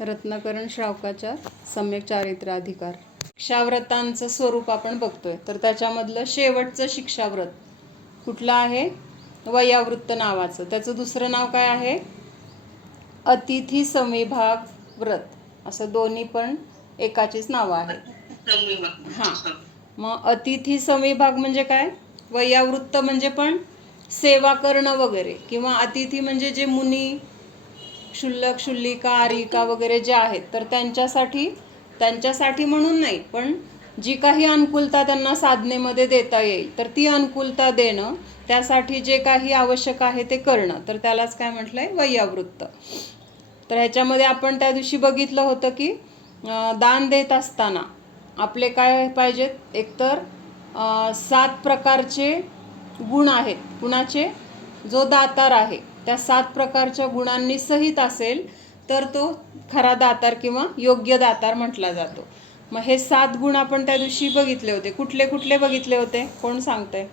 रत्नाकरण श्रावकाच्या सम्यक चारित्र्य अधिकार. शिक्षाव्रतांचं स्वरूप आपण बघतोय, तर त्याच्यामधलं शेवटचं शिक्षाव्रत कुठलं आहे? वयावृत्त नावाचं. त्याचं दुसरं नाव काय आहे? अतिथी समिभाग व्रत. असं दोन्ही पण एकाचीच नावं आहेत. हां, मग अतिथी समिभाग म्हणजे काय? वयावृत्त म्हणजे पण सेवा करणं वगैरे, किंवा अतिथी म्हणजे जे मुनी, क्षुल्लक, क्षुल्लिका, आरिका वगैरे जे आहेत, तर त्यांच्यासाठी म्हणून नाही, पण जी काही अनुकूलता त्यांना साधनेमध्ये देता येईल, तर ती अनुकूलता देणं, त्यासाठी जे काही आवश्यक आहे ते करणं, तर त्यालाच काय म्हटलंय? वयावृत्त. तर ह्याच्यामध्ये आपण त्या दिवशी बघितलं होतं की दान देत असताना आपले काय पाहिजेत? एकतर 7 प्रकारचे गुण आहेत. कुणाचे? जो दातार आहे त्या 7 प्रकारच्या गुणांनी सहित असेल तर तो खरा दातार किंवा योग्य दातार म्हटला जातो. मग हे 7 गुण आपण त्या दिवशी बघितले होते. कुठले कुठले बघितले होते? कोण सांगतंय?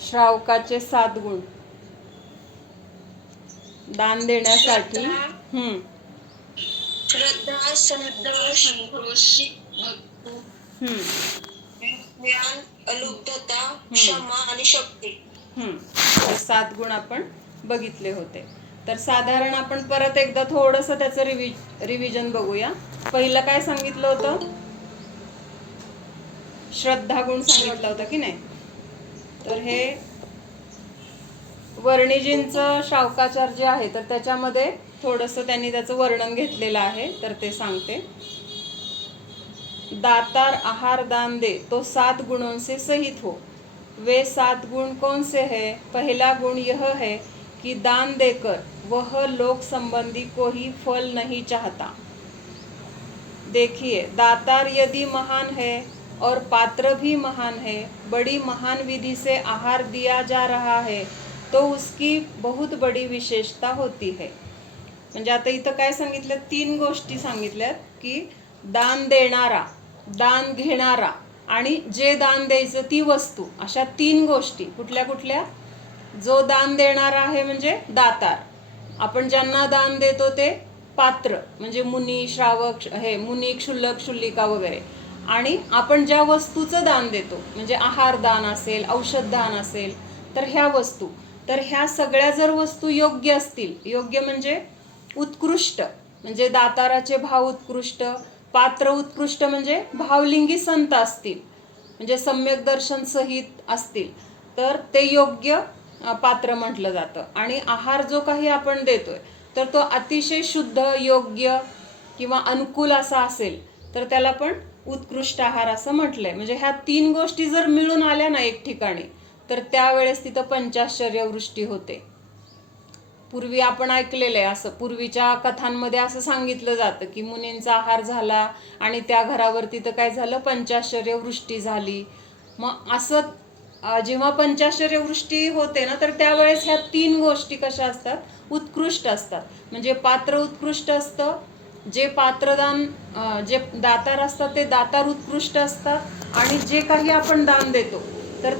श्रावकाचे 7 गुण दान देण्यासाठी. श्रद्धा, संतोष, ज्ञान, अलुब्धता, क्षमा आणि शक्ती. हे 7 गुण आपण बघितले होते. तर साधारण आपण परत एकदा थोडंसं त्याचं रिव्हिजन बघूया. पहिलं काय सांगितलं होतं? श्रद्धा गुण सांगितलं होतं की नाही? तर हे वर्णिजींचं श्रावकाचार जे आहे, तर त्याच्यामध्ये थोडंसं त्यांनी त्याचं वर्णन घेतलेलं आहे, तर ते सांगते. दातार आहार दान दे तो 7 गुणों से सहित हो. वे 7 गुण कौन से है? पहला गुण यह है कि दान देकर वह लोक संबंधी कोई फल नहीं चाहता. देखिए, दातार यदि महान है और पात्र भी महान है, बड़ी महान विधि से आहार दिया जा रहा है, तो उसकी बहुत बड़ी विशेषता होती है. म्हणजे आता इथं काय सांगितलं? 3 गोष्टी सांगितल्यात की दान देणारा, दान घेणारा आणि जे दान द्यायचं ती वस्तू, अशा 3 गोष्टी. कुठल्या कुठल्या? जो दान देणारा आहे म्हणजे दातार, आपण ज्यांना दान देतो ते पात्र म्हणजे मुनी, श्रावक, हे मुनी, क्षुल्लक, क्षुल्लिका वगैरे, आणि आपण ज्या वस्तूचं दान देतो म्हणजे आहार दान असेल, औषध दान असेल, तर ह्या वस्तू, तर ह्या सगळ्या जर वस्तू योग्य असतील, योग्य म्हणजे उत्कृष्ट, म्हणजे दाताराचे भाव उत्कृष्ट, पात्र उत्कृष्ट म्हणजे भावलिंगी संत असतील, म्हणजे सम्यक दर्शन सहित असतील, तर ते योग्य पात्र म्हटलं जातं. आणि आहार जो काही आपण देतोय तर तो अतिशय शुद्ध, योग्य किंवा अनुकूल असा असेल तर त्याला पण उत्कृष्ट आहार असं म्हटलंय. म्हणजे ह्या 3 गोष्टी जर मिळून आल्या ना एक ठिकाणी, तर त्यावेळेस तिथं पंचाश्चर्यवृष्टी होते. पूर्वी आपण ऐकलेलं आहे असं, पूर्वीच्या कथांमध्ये असं सांगितलं जातं की मुनींचा आहार झाला आणि त्या घरावरती तर काय झालं? पंचाश्चर्यवृष्टी झाली. मग असं जेव्हा पंचाश्चर्यवृष्टी होते ना, तर त्यावेळेस ह्या 3 गोष्टी कशा असतात? उत्कृष्ट असतात. म्हणजे पात्र उत्कृष्ट असतं, जे पात्रदान, जे दातार असतात ते दातार उत्कृष्ट असतात, आणि जे काही आपण दान देतो तर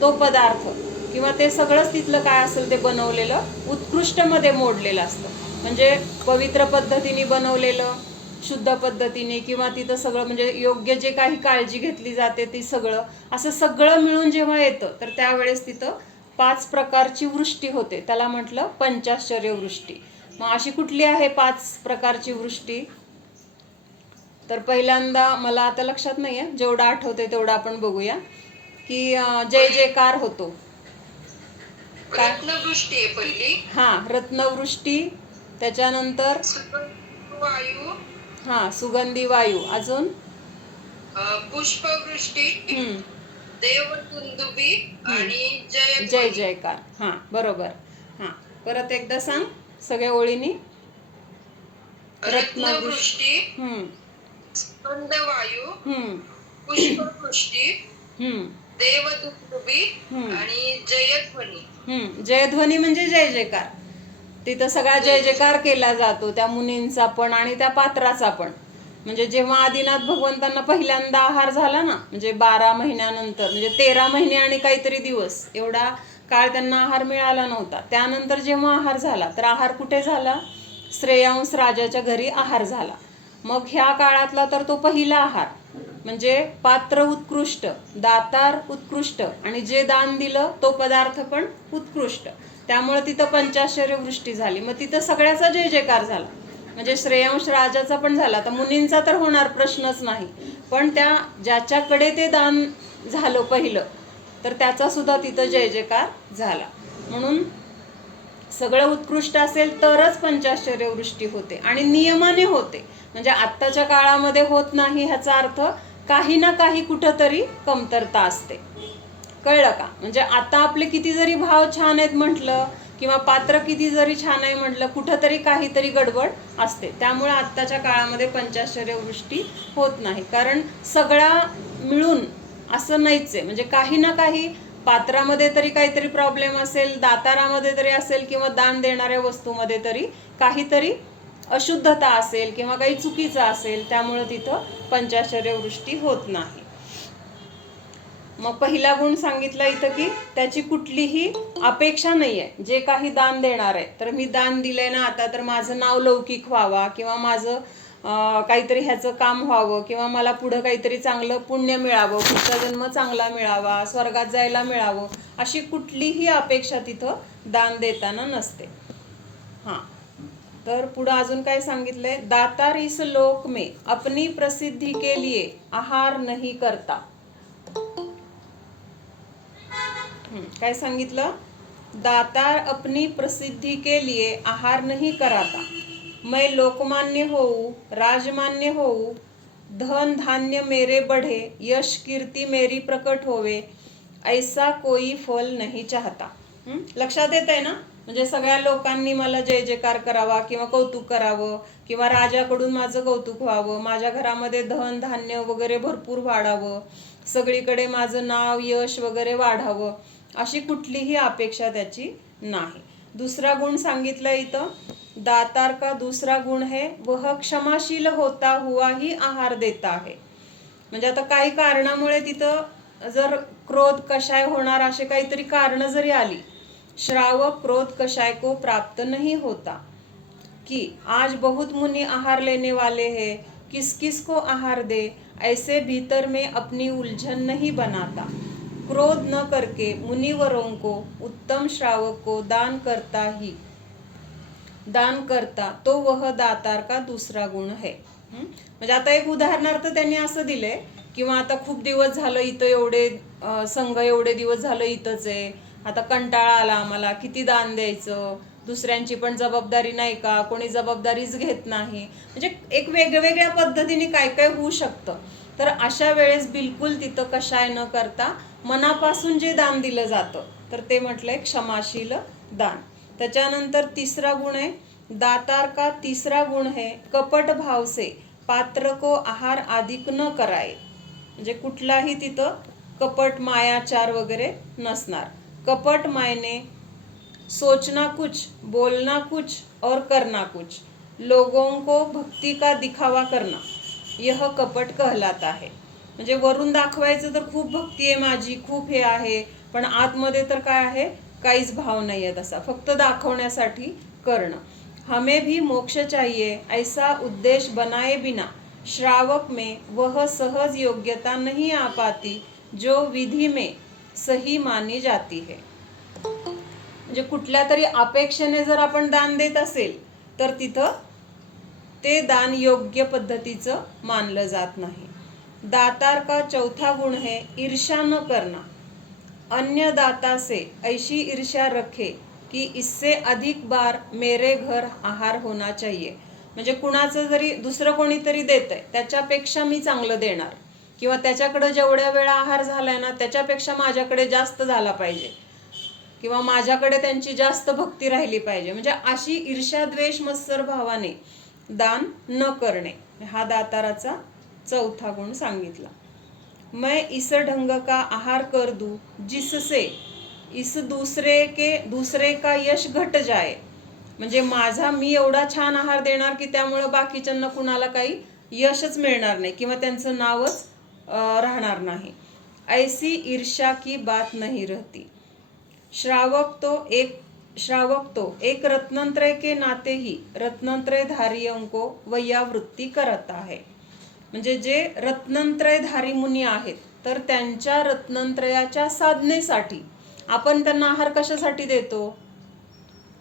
तो पदार्थ किंवा ते सगळंच तिथलं काय असेल ते बनवलेलं उत्कृष्टमध्ये मोडलेलं असतं. म्हणजे पवित्र पद्धतीने बनवलेलं, शुद्ध पद्धतीने, किंवा तिथं सगळं म्हणजे योग्य जे काही काळजी घेतली जाते ती सगळं, असं सगळं मिळून जेव्हा येतं तर त्यावेळेस तिथं 5 प्रकारची वृष्टी होते. त्याला म्हटलं पंचाश्चर्यवृष्टी. मग अशी कुठली आहे 5 प्रकारची वृष्टी? तर पहिल्यांदा मला आता लक्षात नाहीये, जेवढा आठवते तेवढा आपण बघूया. की जय जयकार होतो. रत्नवृष्टी आहे पहिली. रत्नवृष्टी. त्याच्यानंतर वायू. सुगंधी वायू. अजून पुष्पवृष्टी, देवदुंदुभी आणि जय जयकार. बरोबर. परत एकदा सांग सगळ्या ओळीनी. रत्नवृष्टी, स्कंद वायू, पुष्पवृष्टी, देवदुंदुभी आणि जयध्वनी. जयध्वनी म्हणजे जय जयकार. तिथं सगळा जय जयकार केला जातो, त्या मुनींचा पण आणि त्या पात्राचा पण. म्हणजे जेव्हा आदिनाथ भगवंतांना पहिल्यांदा आहार झाला ना, म्हणजे 12 महिन्यानंतर, म्हणजे 13 महिने आणि काहीतरी दिवस एवढा काळ त्यांना आहार मिळाला नव्हता. त्यानंतर जेव्हा आहार झाला, तर आहार कुठे झाला? श्रेयांश राजाच्या घरी आहार झाला. मग ह्या काळातला तर तो पहिला आहार, म्हणजे पात्र उत्कृष्ट, दातार उत्कृष्ट आणि जे दान दिलं तो पदार्थ पण उत्कृष्ट. त्यामुळे तिथं पंचाश्चर्य वृष्टी झाली. मग तिथं सगळ्याचा जय जयकार झाला. म्हणजे श्रेयांश राजाचा पण झाला, तर मुनींचा तर होणार प्रश्नच नाही, पण त्या ज्याच्याकडे ते दान झालं पहिलं तर त्याचा सुद्धा तिथं जय जयकार झाला. म्हणून सगळं उत्कृष्ट असेल तरच पंचाश्चर्य वृष्टी होते आणि नियमाने होते. म्हणजे आत्ताच्या काळामध्ये होत नाही ह्याचा अर्थ काही ना काही कुठंतरी कमतरता असते. कळलं का? म्हणजे आता आपले किती जरी भाव छान आहेत म्हटलं किंवा पात्र किती जरी छान आहे म्हटलं, कुठंतरी काहीतरी गडबड असते. त्यामुळे आत्ताच्या काळामध्ये पंचाश्चर्य वृष्टी होत नाही, कारण सगळा मिळून असं नाहीच आहे. म्हणजे काही ना काही पात्रामध्ये तरी काहीतरी प्रॉब्लेम असेल, दातारामध्ये तरी असेल किंवा दान देणाऱ्या वस्तूमध्ये तरी काहीतरी अशुद्धता असेल किंवा काही चुकीचं असेल, त्यामुळे तिथं पंचाश्चर्य वृष्टी होत नाही. मग पहिला गुण सांगितला इथं की त्याची कुठलीही अपेक्षा नाही आहे. जे काही दान देणार आहे, तर मी दान दिलंय ना आता, तर माझं नाव लौकिक व्हावा किंवा माझं काहीतरी ह्याचं काम व्हावं किंवा मला पुढं काहीतरी चांगलं पुण्य मिळावं, पुढचा जन्म चांगला मिळावा, स्वर्गात जायला मिळावं, अशी कुठलीही अपेक्षा तिथं दान देताना नसते. हां, तर पुढं अजून काय सांगितलंय, दातार इस लोक में अपनी प्रसिद्धी के लिए आहार नहीं करता. काय सांगितलं, दातार अपनी प्रसिद्धी के लिए आहार नहीं कराता. मैं लोकमान्य होऊं, राजमान्य होऊं, धन धान्य मेरे बढ़े, यश कीर्ती मेरी प्रकट होवे, ऐसा कोई फल नहीं चाहता. लक्षात येत आहे ना? म्हणजे सगळ्या लोकांनी मला जय जयकार करावा किंवा कौतुक करावं किंवा राजाकडून माझं कौतुक व्हावं, माझ्या घरामध्ये धन धान्य वगैरे भरपूर वाढावं, सगळीकडे माझं नाव यश वगैरे वाढावं, अशी कुठलीही अपेक्षा त्याची नाही. दुसरा गुण सांगितलं इथं, दातार का दूसरा गुण है वह क्षमाशील होता हुआ ही आहार देता है. म्हणजे आता काही कारणामुळे तिथं जर क्रोध कषाय होणार असे काहीतरी कारण जरी आली, श्रावक क्रोध कषाय को प्राप्त नहीं होता, कि आज बहुत मुनि आहार लेने वाले हैं, किस किस को आहार दे, ऐसे भीतर में अपनी उलझन नहीं बनाता. क्रोध न करके मुनिवरों को, उत्तम श्रावक को दान करता तो वह दातार का दूसरा गुण है. म्हणजे आता एक उदाहरणार्थ त्यांनी असं दिलंय, किंवा आता खूप दिवस झालं इथं एवढे संघ एवढे दिवस झालं इथंच आहे, आता कंटाळा आला आम्हाला, किती दान द्यायचं, दुसऱ्यांची पण जबाबदारी नाही का, कोणी जबाबदारीच घेत नाही. म्हणजे एक वेगवेगळ्या पद्धतीने काय काय होऊ शकतं. तर अशा वेळेस बिलकुल तिथं कशाय न करता मनापासून जे दान दिलं जातं तर ते म्हटलंय क्षमाशील दान. त्याच्यानंतर तिसरा गुण आहे, दातार का तीसरा गुण है कपट भाव से पात्र को आहार अधिक न कराए. म्हणजे कुठलाही तिथं कपट मायाचार वगैरे नसणार. कपट मायने सोचना कुछ, बोलना कुछ और करना कुछ, लोगों को भक्ति का दिखावा करना, यह कपट कहलाता है. म्हणजे वरून दाखवायचं तर खूप भक्ती आहे माझी, खूप हे आहे, पण आतमध्ये तर काय आहे, काहीच भाव नाही आहे तसा, फक्त दाखवण्यासाठी करणं. हमें भी मोक्ष चाहिए ऐसा उद्देश्य बनाए बिना श्रावक में वह सहज योग्यता नहीं आ पाती जो विधि में सही मानी जाती है. म्हणजे कुठल्या तरी अपेक्षेने जर आपण दान देत असेल तर तिथं ते दान योग्य पद्धतीचं मानलं जात नाही. दातार का चौथा गुण है ईर्ष्या न करना. अन्य दाता से ऐसी ईर्ष्या रखे की इससे अधिक बार मेरे घर आहार होना चाहिए. म्हणजे कुणाचं जरी दुसरं कोणीतरी देतंय त्याच्यापेक्षा मी चांगलं देणार, किंवा त्याच्याकडे जेवढ्या वेळा आहार झालाय ना त्याच्यापेक्षा माझ्याकडे जास्त झाला पाहिजे, किंवा माझ्याकडे त्यांची जास्त भक्ती राहिली पाहिजे. म्हणजे अशी ईर्ष्या द्वेष मत्सर भावाने दान न करणे, हा दाताराचा चौथा गुण सांगितला. मैं इस ढंग का आहार कर दूं जिससे इस दूसरे का यश घट जाए. म्हणजे माझा मी एवढा छान आहार देणार की त्यामुळं बाकीच्यांना कुणाला काही यशच मिळणार नाही किंवा त्यांचं नावच राहणार नाही. ऐसी ईर्ष्या की बात नहीं रहती. श्रावक तो एक श्रावक तो एक रत्नत्रय के नाते ही रत्नत्रयधारियों को वैयावृत्ती करत आहे. म्हणजे जे रत्नत्रयधारी मुनी आहेत तर त्यांच्या रत्नत्रयाच्या साधनेसाठी आपण त्यांना आहार कशासाठी देतो?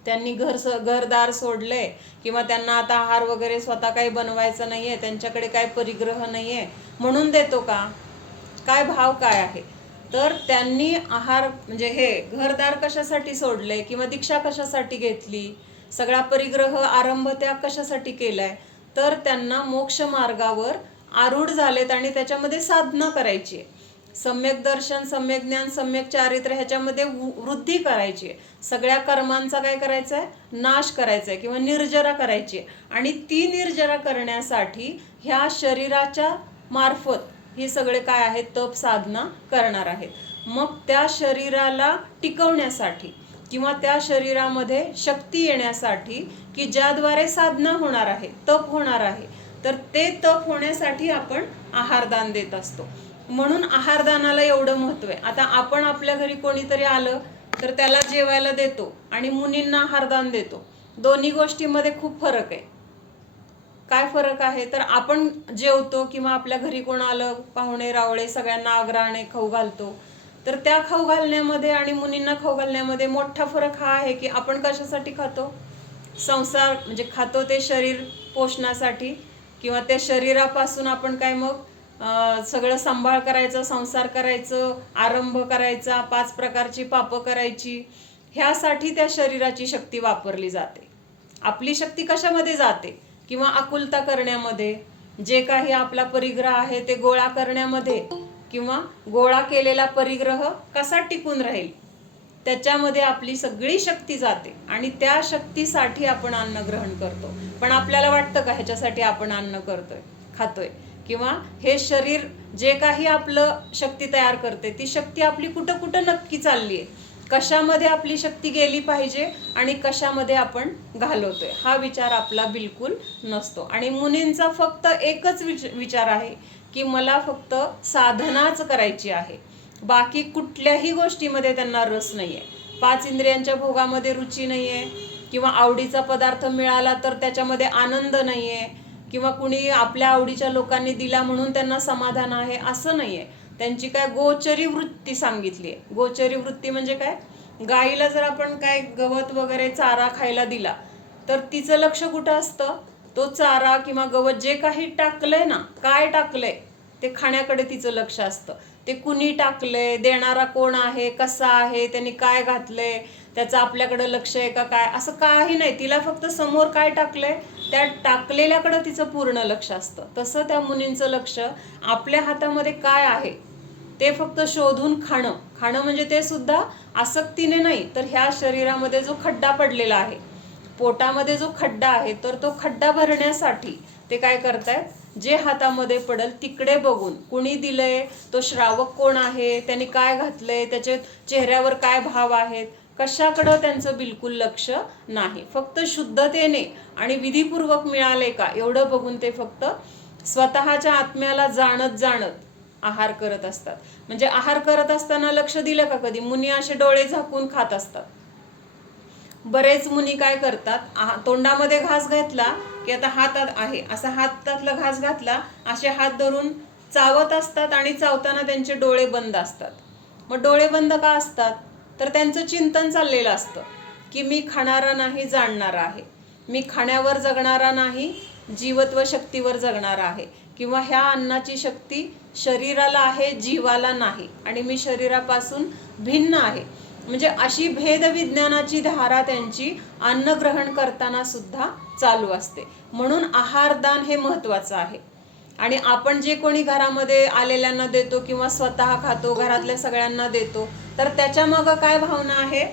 त्यांनी घरदार सोडले किंवा त्यांना आता आहार वगैरे स्वतः काही बनवायचा नाहीये, त्यांच्याकडे काय परिग्रह नाहीये म्हणून देतो का? काय भाव काय आहे? तर त्यांनी आहार म्हणजे हे घरदार कशासाठी सोडले किंवा दीक्षा कशासाठी घेतली, सगळा परिग्रह आरंभ त्याग कशासाठी केलाय? तर त्यांना मोक्ष मार्गावर आरूढ झालेत आणि त्याच्यामध्ये साधना करायची आहे. सम्यक दर्शन, सम्यक ज्ञान, सम्यक चारित्र्य ह्याच्यामध्ये वृद्धी करायची आहे. सगळ्या कर्मांचा काय करायचा आहे? नाश करायचा आहे किंवा निर्जरा करायची आहे. आणि ती निर्जरा करण्यासाठी ह्या शरीराच्या मार्फत हे सगळे काय आहेत? तप साधना करणार आहेत. मग त्या शरीराला टिकवण्यासाठी किंवा त्या शरीरामध्ये शक्ती येण्यासाठी की ज्याद्वारे साधना होणार आहे, तप होणार आहे, तर ते तप होण्यासाठी आपण आहारदान देत असतो. म्हणून आहारदानाला एवढं महत्व आहे. आता आपण आपल्या घरी कोणीतरी आलं तर त्याला जेवायला देतो आणि मुनींना आहारदान देतो. दोन्ही गोष्टींमध्ये खूप फरक आहे. काय फरक आहे? तर आपण जेवतो किंवा आपल्या घरी कोण आलं, पाहुणे रावळे, सगळ्यांना आग्रहाने खाऊ घालतो. तर त्या खाऊ घालण्यामध्ये आणि मुनींना खाऊ घालण्यामध्ये मोठा फरक हा आहे की आपण कशासाठी खातो? संसार म्हणजे खातो ते शरीर पोषणासाठी किंवा त्या शरीरापासून आपण काय मग सगळं सांभाळ करायचं, संसार करायचं, आरंभ करायचा, 5 प्रकारची पापं करायची, ह्यासाठी त्या शरीराची शक्ती वापरली जाते. आपली शक्ती कशामध्ये जाते? किंवा आकुलता करण्यामध्ये, जे काही आपला परिग्रह आहे ते गोळा करण्यामध्ये किंवा गोळा केलेला परिग्रह कसा टिकून राहील त्याच्यामध्ये आपली सगळी शक्ती जाते आणि त्या शक्तीसाठी आपण अन्न ग्रहण करतो. पण आपल्याला वाटतं का ह्याच्यासाठी आपण अन्न करतोय, खातोय? किंवा हे शरीर जे काही आपलं शक्ती तयार करते ती शक्ती आपली कुठं कुठं नक्की चालली आहे, कशामध्ये आपली शक्ती गेली पाहिजे आणि कशामध्ये आपण घालवतोय, हा विचार आपला बिलकुल नसतो. आणि मुनींचा फक्त एकच विचार आहे की मला फक्त साधनाच करायची आहे, बाकी कुठल्याही गोष्टीमध्ये त्यांना रस नाहीये. 5 इंद्रियांच्या भोगामध्ये रुची नाहीये किंवा आवडीचा पदार्थ मिळाला तर त्याच्यामध्ये आनंद नाहीये किंवा कुणी आपल्या आवडीच्या लोकांनी दिला म्हणून त्यांना समाधान आहे, असं नाहीये. त्यांची काय गोचरी वृत्ती सांगितली आहे. गोचरी वृत्ती म्हणजे काय? गाईला जर आपण काय गवत वगैरे चारा खायला दिला तर तिचं लक्ष कुठं असतं? तो चारा किंवा गवत जे काही टाकलंय ना, काय टाकलंय ते खाण्याकडे तिचं लक्ष असतं. ते कुणी टाकलंय, देणारा कोण आहे, कसा आहे, त्यांनी काय घातलंय, त्याचं आपल्याकडे लक्ष आहे का काय, असं काही नाही. तिला फक्त समोर काय टाकलंय त्या टाकलेल्याकडे तिचं पूर्ण लक्ष असतं. तसं त्या मुनींचं लक्ष आपल्या हातामध्ये काय आहे ते फक्त शोधून खाणं. खाणं म्हणजे ते सुद्धा आसक्तीने नाही, तर ह्या शरीरामध्ये जो खड्डा पडलेला आहे, पोटामध्ये जो खड्डा आहे, तर तो खड्डा भरण्यासाठी ते काय करतायत? जे हातामध्ये पडल तिकडे बघून, कुणी दिलंय, तो श्रावक कोण आहे, त्यांनी काय घातलंय, त्याचे चेहऱ्यावर काय भाव आहेत, कशाकडं त्यांचं बिलकुल लक्ष नाही. फक्त शुद्धतेने आणि विधीपूर्वक मिळाले का एवढं बघून ते फक्त स्वतःच्या आत्म्याला जाणत जाणत आहार करत असतात. म्हणजे आहार करत असताना लक्ष दिलं का कधी? मुनी असे डोळे झाकून खात असतात. बरेच मुनी काय करतात, तोंडामध्ये घास घातला की आता हातात आहे असा हातातला घास घातला, असे हात धरून चावत असतात आणि चावताना त्यांचे डोळे बंद असतात. मग डोळे बंद का असतात? तर त्यांचं चिंतन चाललेलं असतं की मी खाणारा नाही, जाणणारा आहे, मी खाण्यावर जगणारा नाही, जीवत्व शक्तीवर जगणारा आहे, किंवा ह्या अन्नाची शक्ती शरीराला आहे, जीवाला नाही, आणि मी शरीरापासून भिन्न आहे. म्हणजे अशी भेदविज्ञानाची धारा त्यांची अन्न ग्रहण करताना सुद्धा चालू असते. म्हणून आहारदान हे महत्त्वाचं आहे. आणि आपण जे कोणी घरामध्ये आलेल्यांना देतो किंवा स्वतः खातो, घरातल्या सगळ्यांना देतो, तर त्याच्या मागं काय भावना आहे?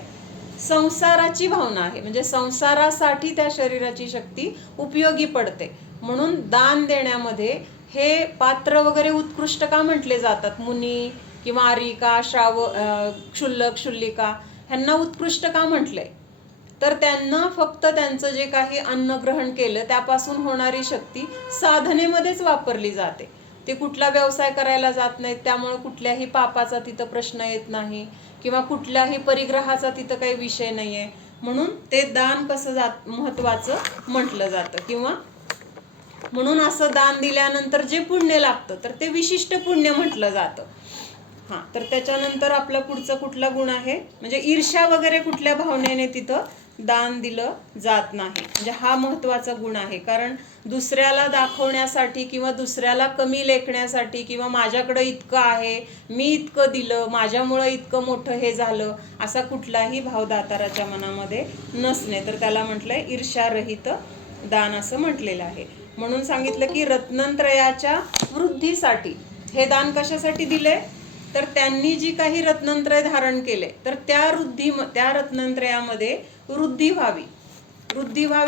संसाराची भावना आहे. म्हणजे संसारासाठी त्या शरीराची शक्ती उपयोगी पडते. म्हणून दान देण्यामध्ये हे पात्र वगैरे उत्कृष्ट का म्हटले जातात? मुनी किंवा आरिका, क्षुल्लक, क्षुल्लिका ह्यांना उत्कृष्ट का म्हटलंय? तर त्यांना फक्त त्यांचं जे काही अन्न ग्रहण केलं त्यापासून होणारी शक्ती साधनेमध्येच वापरली जाते. ते कुठला व्यवसाय करायला जात नाहीत, त्यामुळे कुठल्याही पापाचा तिथं प्रश्न येत नाही किंवा कुठल्याही परिग्रहाचा तिथं काही विषय नाहीये. म्हणून ते दान कसं महत्वाचं म्हटलं जातं, किंवा म्हणून असं दान दिल्यानंतर जे पुण्य लागतं तर ते विशिष्ट पुण्य म्हटलं जातं. हां, तर त्याच्यानंतर आपला पुढचा कुठला गुण आहे, म्हणजे ईर्ष्या वगैरे कुठल्या भावनेने तिथं दान दिलं जात नाही. म्हणजे हा महत्वाचा गुण आहे. कारण दुसऱ्याला दाखवण्यासाठी किंवा दुसऱ्याला कमी लेखण्यासाठी किंवा माझ्याकडं इतकं आहे, मी इतकं दिलं, माझ्यामुळं इतकं मोठं हे झालं, असा कुठलाही भाव दाताराच्या मनामध्ये नसणे, तर त्याला म्हटलंय ईर्ष्यारहित दान असं म्हटलेलं आहे. म्हणून सांगितलं की रत्नत्रयाच्या वृद्धीसाठी हे दान कशासाठी दिले, तर त्यांनी जी काही रत्नत्रय धारण केले तर त्या रत्नत्रयामध्ये वृद्धी व्हावी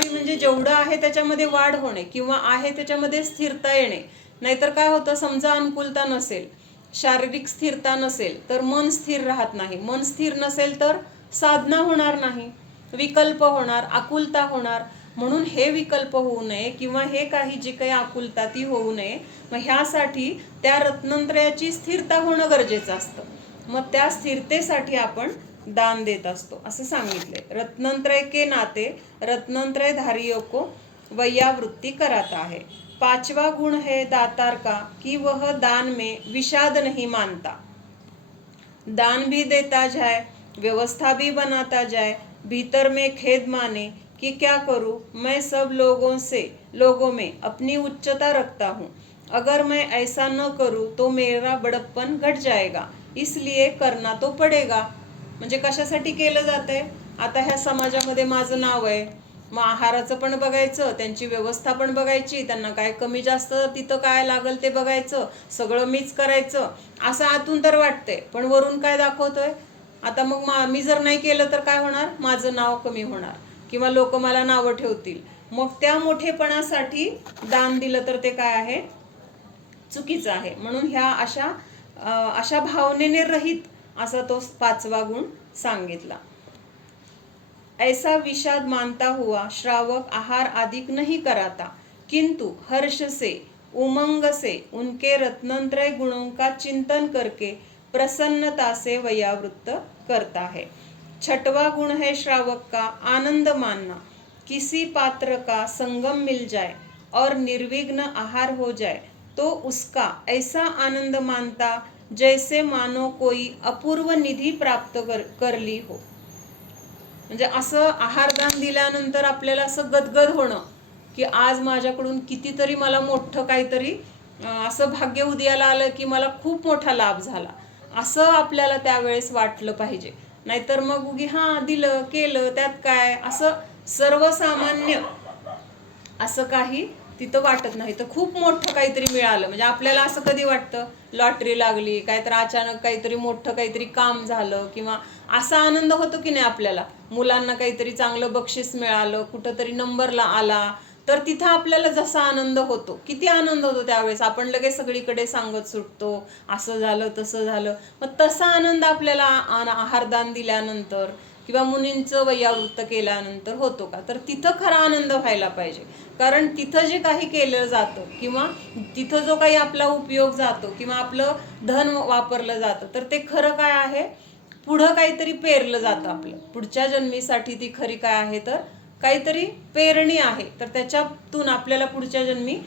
म्हणजे जेवढं आहे त्याच्यामध्ये वाढ होणे किंवा आहे त्याच्यामध्ये स्थिरता येणे. नाहीतर काय होतं, समजा अनुकूलता नसेल, शारीरिक स्थिरता नसेल तर मन स्थिर राहत नाही. मन स्थिर नसेल तर साधना होणार नाही, विकल्प होणार, आकुलता होणार. म्हणून हे विकल्प होऊ नये किंवा हे काही जी काही आकुलता ती होऊ नये, मग ह्यासाठी त्या रत्नत्रयाची स्थिरता होणं गरजेचं असतं. मग त्या स्थिरतेसाठी आपण दान देत असतो असं सांगितले. रत्नत्रय के नाते रत्नत्रय धारियों को वैयावृत्ति कराता है. 5वां गुण है दातार का कि वह दान में विषाद नहीं मानता. दान भी देता जाए, व्यवस्था भी बनाता जाए, भीतर में खेद माने कि क्या करूं, मैं सब लोगों में अपनी उच्चता रखता हूँ. अगर मैं ऐसा न करूं तो मेरा बड़प्पन घट जाएगा, इसलिए करना तो पडेगा. म्हणजे कशासाठी केलं जातंय, आता ह्या समाजामध्ये माझं नाव आहे, मग आहाराचं पण बघायचं, त्यांची व्यवस्था पण बघायची, त्यांना काय कमी जास्त तिथं काय लागल ते बघायचं, सगळं मीच करायचं असं आतून तर वाटतंय. पण वरून काय दाखवतोय, आता मग मी जर नाही केलं तर काय होणार, माझं नाव कमी होणार किंवा लोक मला नावं ठेवतील. मग त्या मोठेपणासाठी दान दिलं तर ते काय आहे, चुकीचं आहे. म्हणून ह्या अशा भावनेने रहित असा तो 5वा गुण सांगितला. ऐसा विषाद मानता हुआ श्रावक आहार अधिक नहीं कराता, किंतु हर्ष से उमंग से उनके रत्नत्रय गुणों का चिंतन करके प्रसन्नता से वैयावृत्त करता है. 6वां गुण है श्रावक का आनंद मानना. किसी पात्र का संगम मिल जाए और निर्विघ्न आहार हो जाए तो उसका ऐसा आनंद मानता जैसे मानो कोई अपूर्व निधी प्राप्त कर ली हो. म्हणजे असं आहारदान दिल्यानंतर आपल्याला असं गदगद होणं की आज माझ्याकडून कितीतरी मला मोठं काहीतरी असं भाग्य उदयाला आलं की मला खूप मोठा लाभ झाला, असं आपल्याला त्यावेळेस वाटलं पाहिजे. नाहीतर मग उगी हां दिलं केलं त्यात काय, असं सर्वसामान्य असं काही तिथं वाटत नाही. तर खूप मोठं काहीतरी मिळालं म्हणजे आपल्याला असं कधी वाटतं, लॉटरी लागली, काहीतरी अचानक काहीतरी मोठं काहीतरी काम झालं किंवा असा आनंद होतो की नाही आपल्याला, मुलांना काहीतरी चांगलं बक्षीस मिळालं, कुठंतरी नंबरला आला, तर तिथं आपल्याला जसा आनंद होतो, किती आनंद होतो त्यावेळेस, आपण लगेच सगळीकडे सांगत सुटतो असं झालं तसं झालं. मग तसा आनंद आपल्याला आहारदान दिल्यानंतर किंवा मुनींचं वैयावृत्त केल्यानंतर होतो का, तर तिथं खरा आनंद व्हायला पाहिजे. कारण तिथं जे काही केलं जातं किंवा तिथं जो काही आपला उपयोग जातो किंवा आपलं धन वापरलं जातं तर ते खरं काय आहे, पुढं काहीतरी पेरलं जातं आपलं, पुढच्या जन्मीसाठी ती खरी काय आहे, तर काहीतरी पेरणी आहे. तर त्याच्यातून आपल्याला पुढच्या जन्मी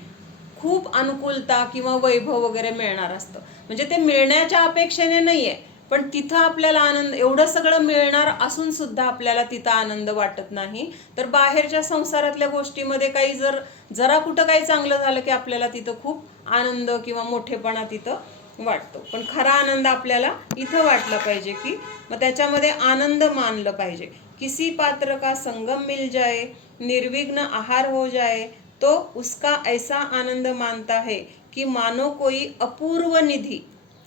खूप अनुकूलता किंवा वैभव वगैरे मिळणार असतं. म्हणजे ते मिळण्याच्या अपेक्षेने नाहीये, पण तिथं आपल्याला आनंद, एवढं सगळं मिळणार असून सुद्धा आपल्याला तिथं आनंद वाटत नाही. तर बाहेरच्या संसारातल्या गोष्टीमध्ये काही जरा कुठं काही चांगलं झालं की आपल्याला तिथं खूप आनंद किंवा मोठेपणा तिथं वाटतो. पण खरा आनंद आपल्याला इथं वाटला पाहिजे की मग त्याच्यामध्ये आनंद मानलं पाहिजे. किसी पात्र का संगम मिल जाए, निर्विघ्न आहार हो जाए तो उसका ऐसा आनंद मानता है की मानो कोई अपूर्व निधी.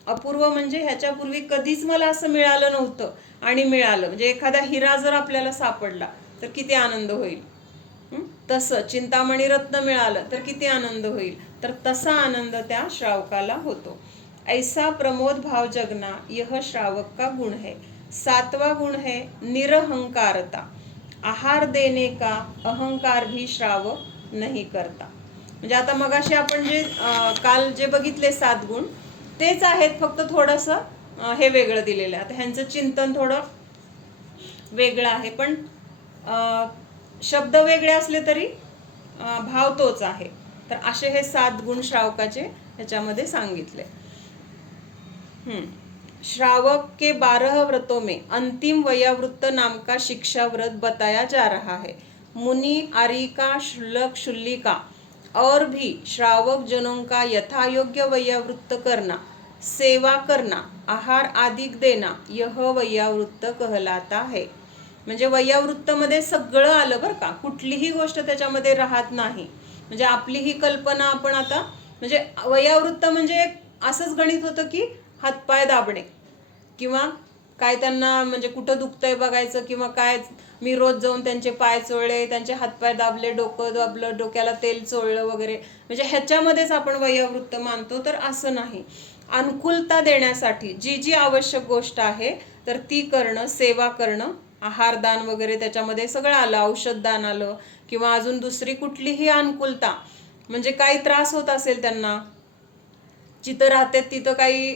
अपूर्व म्हणजे ह्याच्यापूर्वी कधीच मला असं मिळालं नव्हतं आणि मिळालं, म्हणजे एखादा हिरा जर आपल्याला सापडला तर किती आनंद होईल. तसं चिंतामणी रत्न मिळालं तर किती आनंद होईल. तर तसा आनंद त्या श्रावकाला होतो. ऐसा प्रमोद भाव जगना यह श्रावक का गुण है. 7वां गुण है निरहंकारता. आहार देने का अहंकार भी श्रावक नहीं करता. म्हणजे आता मगाशी आपण जे काल जे बघितले 7 गुण तेच आहेत, फक्त थोडंसं हे वेगळं दिलेलं आहे. आता ह्यांचं चिंतन थोडं वेगळं आहे, पण शब्द वेगळे असले तरी भाव तोच आहे. तर असे हे 7 गुण श्रावकाचे ह्याच्यामध्ये सांगितले. श्रावक के 12 व्रतों में अंतिम वयावृत्त नाम का शिक्षा व्रत बताया जा रहा है. मुनि, आरिका, शुल्लक, शुल्लिका और भी श्रावक जनों का यथायोग्य वयावृत्त करना, सेवा करना, आहार आदि देना, यह वयावृत्त कहलाता है. म्हणजे वयावृत्तमध्ये सगळं आलं बरं का, कुठलीही गोष्ट त्याच्यामध्ये राहत नाही. म्हणजे आपली ही कल्पना आपण आता, म्हणजे वयावृत्त म्हणजे एक असंच गणित होतं की हातपाय दाबणे किंवा काय त्यांना म्हणजे कुठं दुखतंय बघायचं किंवा काय, मी रोज जाऊन त्यांचे पाय चोळले, त्यांचे हातपाय दाबले, डोकं दाबलं, डोक्याला तेल चोळलं वगैरे, म्हणजे ह्याच्यामध्येच आपण वयोवृत्त मानतो. तर असं नाही. अनुकूलता देण्यासाठी जी जी आवश्यक गोष्ट आहे तर ती करणं, सेवा करणं, आहारदान वगैरे त्याच्यामध्ये सगळं आलं, औषधदान आलं, किंवा अजून दुसरी कुठलीही अनुकूलता, म्हणजे काही त्रास होत असेल त्यांना, जिथं राहतात तिथं काही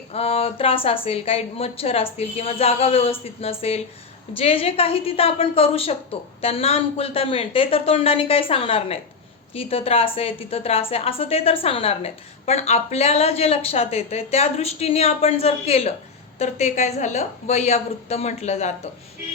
त्रास असेल, काही मच्छर असतील किंवा जागा व्यवस्थित नसेल, जे जे काही तिथं आपण करू शकतो त्यांना अनुकूलता मिळते. तर तोंडाने काही सांगणार नाहीत की इथं त्रास आहे, तिथं त्रास आहे, असं ते तर सांगणार नाहीत. पण आपल्याला जे लक्षात येतंय त्या दृष्टीने आपण जर केलं तर ते काय झालं, वयावृत्त म्हटलं जातं.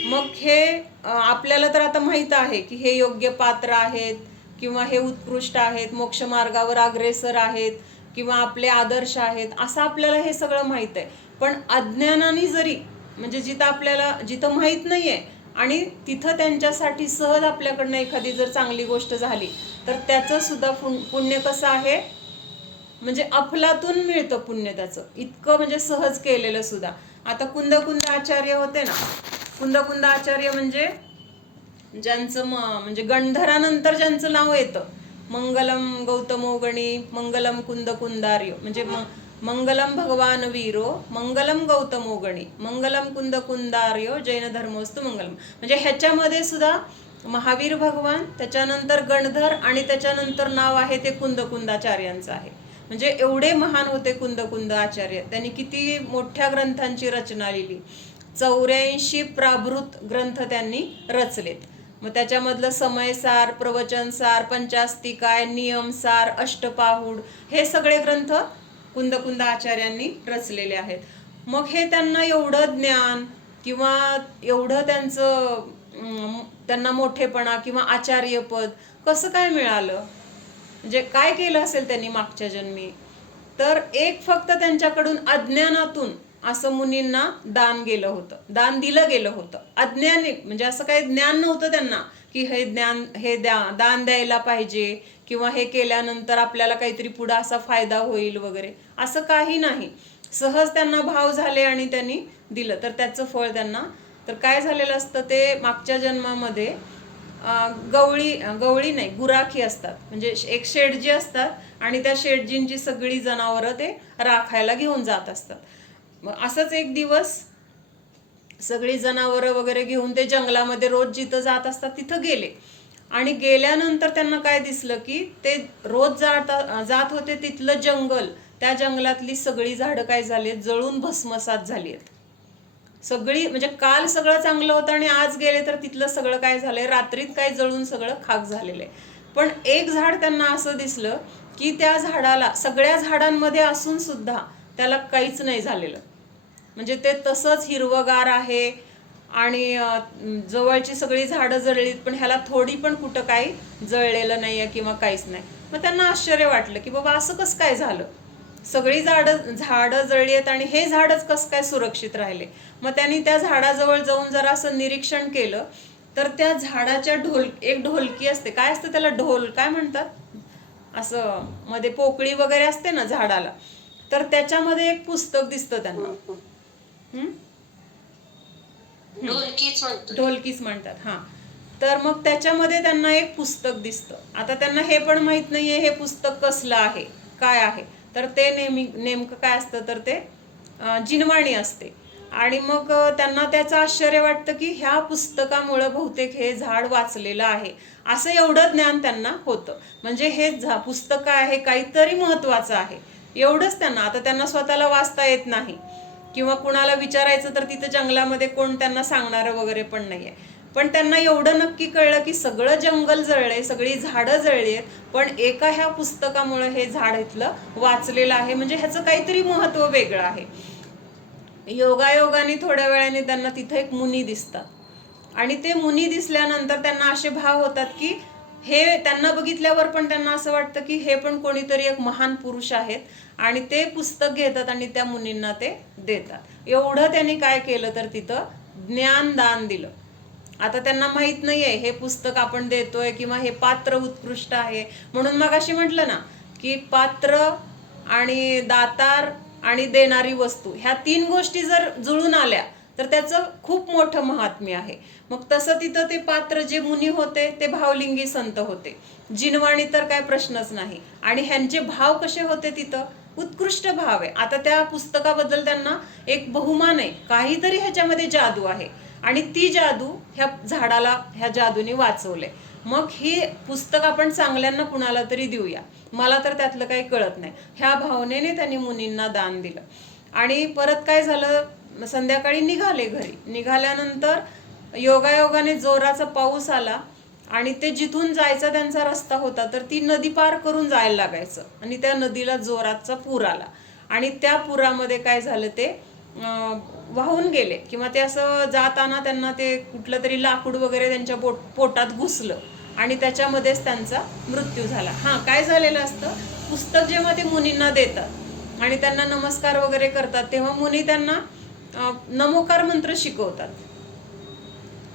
मग हे आपल्याला तर आता माहीत आहे की हे योग्य पात्र आहेत किंवा हे उत्कृष्ट आहेत, मोक्षमार्गावर अग्रेसर आहेत किंवा आपले आदर्श आहेत, असं आपल्याला हे सगळं माहीत आहे. पण अज्ञानाने जरी, म्हणजे जिथं माहीत नाही आहे आणि तिथं त्यांच्यासाठी सहज आपल्याकडनं एखादी जर चांगली गोष्ट झाली तर त्याचं सुद्धा पुण्य कसं आहे, म्हणजे अफलातून मिळतं पुण्य त्याचं, इतकं म्हणजे सहज केलेलं सुद्धा. आता कुंद आचार्य होते ना, कुंद आचार्य म्हणजे ज्यांचं म्हणजे गंधरानंतर ज्यांचं नाव येतं, मंगलम गौतमो गणी, मंगलम कुंदार्यो, म्हणजे मंगलम भगवान वीरो, मंगलम गौतमो गणी, मंगलम कुंदार्यो, जैन धर्मोस्तु मंगलम. म्हणजे ह्याच्यामध्ये सुद्धा महावीर भगवान, त्याच्यानंतर गणधर आणि त्याच्यानंतर नाव आहे ते कुंदाचार्यांचं आहे. म्हणजे एवढे महान होते कुंद आचार्य. त्यांनी किती मोठ्या ग्रंथांची रचना लिहिली, 84 प्राभृत ग्रंथ त्यांनी रचलेत. मग त्याच्यामधलं समयसार, प्रवचनसार, पंचास्तिकाय, नियमसार, अष्टपाहूड, हे सगळे ग्रंथ कुंद आचार्यांनी रचलेले आहेत. मग हे त्यांना एवढं ज्ञान किंवा एवढं त्यांना मोठेपणा किंवा आचार्यपद कसं काय मिळालं, म्हणजे काय केलं असेल त्यांनी मागच्या जन्मी. तर एक फक्त त्यांच्याकडून अज्ञानातून असं मुनींना दान दिलं गेलं होतं. अज्ञानी म्हणजे असं काही ज्ञान नव्हतं त्यांना की हे दान द्यायला पाहिजे किंवा हे केल्यानंतर आपल्याला काहीतरी पुढे असा फायदा होईल वगैरे, असं काही नाही. सहज त्यांना भाव झाले आणि त्यांनी दिलं, तर त्याचं फळ त्यांना. तर काय झालेलं असतं, ते मागच्या जन्मामध्ये गवळी नाही, गुराखी असतात. म्हणजे एक शेडजी असतात आणि त्या शेडजींची सगळी जनावरं ते राखायला घेऊन जात असतात. मग असंच एक दिवस सगळी जनावरं वगैरे घेऊन ते जंगलामध्ये रोज जिथं जात असतात तिथं गेले. आणि गेल्यानंतर त्यांना काय दिसलं की ते रोज जात होते तिथलं जंगल, त्या जंगलातली सगळी झाडं काय झाली, जळून भस्मसात झाली आहेत सगळी. म्हणजे काल सगळं चांगलं होतं आणि आज गेले तर तिथलं सगळं काय झालंय, रात्रीत काय जळून सगळं खाक झालेलं आहे. पण एक झाड त्यांना असं दिसलं की त्या झाडाला, सगळ्या झाडांमध्ये असून सुद्धा त्याला काहीच नाही झालेलं. म्हणजे ते तसंच हिरवगार आहे आणि जवळची सगळी झाडं जळलीत, पण ह्याला थोडी पण कुठं काही जळलेलं नाही आहे किंवा काहीच नाही. मग त्यांना आश्चर्य वाटलं की बाबा असं कसं काय झालं, सगळी झाडं जळली आहेत आणि हे झाडच कसं काय सुरक्षित राहिले. मग त्यांनी त्या झाडाजवळ जाऊन जरा असं निरीक्षण केलं, तर त्या झाडाच्या एक ढोलकी असते, काय असतं त्याला, ढोल काय म्हणतात, असं मध्ये पोकळी वगैरे असते ना झाडाला, तर त्याच्यामध्ये एक पुस्तक दिसतं त्यांना. ढोलकीच म्हणतात. हा, तर मग त्याच्यामध्ये त्यांना एक पुस्तक दिसतं. आता त्यांना हे पण माहित नाहीये हे पुस्तक कसलं आहे, काय आहे. तर ते नेमकं काय असतं, तर ते जिनवाणी असते. आणि मग त्यांना त्याचं आश्चर्य वाटतं की ह्या पुस्तकामुळं बहुतेक हे झाड वाचलेलं आहे, असं एवढं ज्ञान त्यांना होतं. म्हणजे हे पुस्तक काय आहे, काहीतरी महत्वाचं आहे, एवढंच त्यांना. आता त्यांना स्वतःला वाचता येत नाही किंवा कुणाला विचारायचं तर तिथं जंगलामध्ये कोण त्यांना सांगणारं वगैरे पण नाहीये. पण त्यांना एवढं नक्की कळलं की सगळं जंगल जळले, सगळी झाडं जळली आहेत, पण एका ह्या पुस्तकामुळे हे झाड इथलं वाचलेलं आहे, म्हणजे ह्याचं काहीतरी महत्व वेगळं आहे. योगायोगाने थोड्या वेळाने त्यांना तिथे एक मुनी दिसतात आणि ते मुनी दिसल्यानंतर त्यांना असे भाव होतात की हे त्यांना बघितल्यावर पण त्यांना असं वाटतं की हे पण कोणीतरी एक महान पुरुष आहेत आणि ते पुस्तक घेतात आणि त्या मुनींना ते देतात. एवढं त्यांनी काय केलं तर तिथं ज्ञानदान दिलं. आता त्यांना माहित नाहीये हे पुस्तक आपण देतोय किंवा हे पात्र उत्कृष्ट आहे, म्हणून मग अशी म्हटलं ना की पात्र आणि दातार आणि देणारी वस्तू ह्या तीन गोष्टी जर जुळून आल्या तर त्याचं खूप मोठं महात्म्य आहे. मग तसं तिथं ते पात्र जे मुनी होते ते भावलिंगी संत होते, जिनवाणी तर काय प्रश्नच नाही. आणि ह्यांचे भाव कसे होते तिथं उत्कृष्ट भाव आहे. आता त्या पुस्तकाबद्दल त्यांना एक बहुमान आहे, काहीतरी ह्याच्यामध्ये जादू आहे आणि ती जादू ह्या झाडाला ह्या जादूने वाचवले. मग ही पुस्तक आपण चांगल्यांना कुणाला तरी देऊया, मला तर त्यातलं काही कळत नाही, ह्या भावनेने त्यांनी मुनींना दान दिलं. आणि परत काय झालं, संध्याकाळी निघाले घरी. निघाल्यानंतर योगायोगाने जोराचा पाऊस आला आणि ते जिथून जायचा त्यांचा रस्ता होता तर ती नदी पार करून जायला लागायचं आणि त्या नदीला जोराचा पूर आला आणि त्या पुरामध्ये काय झालं ते वाहून गेले किंवा ते असं जाताना त्यांना ते कुठलं तरी लाकूड वगैरे त्यांच्या पोटात घुसलं आणि त्याच्यामध्येच त्यांचा मृत्यू झाला. हां, काय झालेलं असतं, पुस्तक जेव्हा ते मुनींना देतात आणि त्यांना नमस्कार वगैरे करतात तेव्हा मुनी त्यांना नमोकार मंत्र शिकवतात.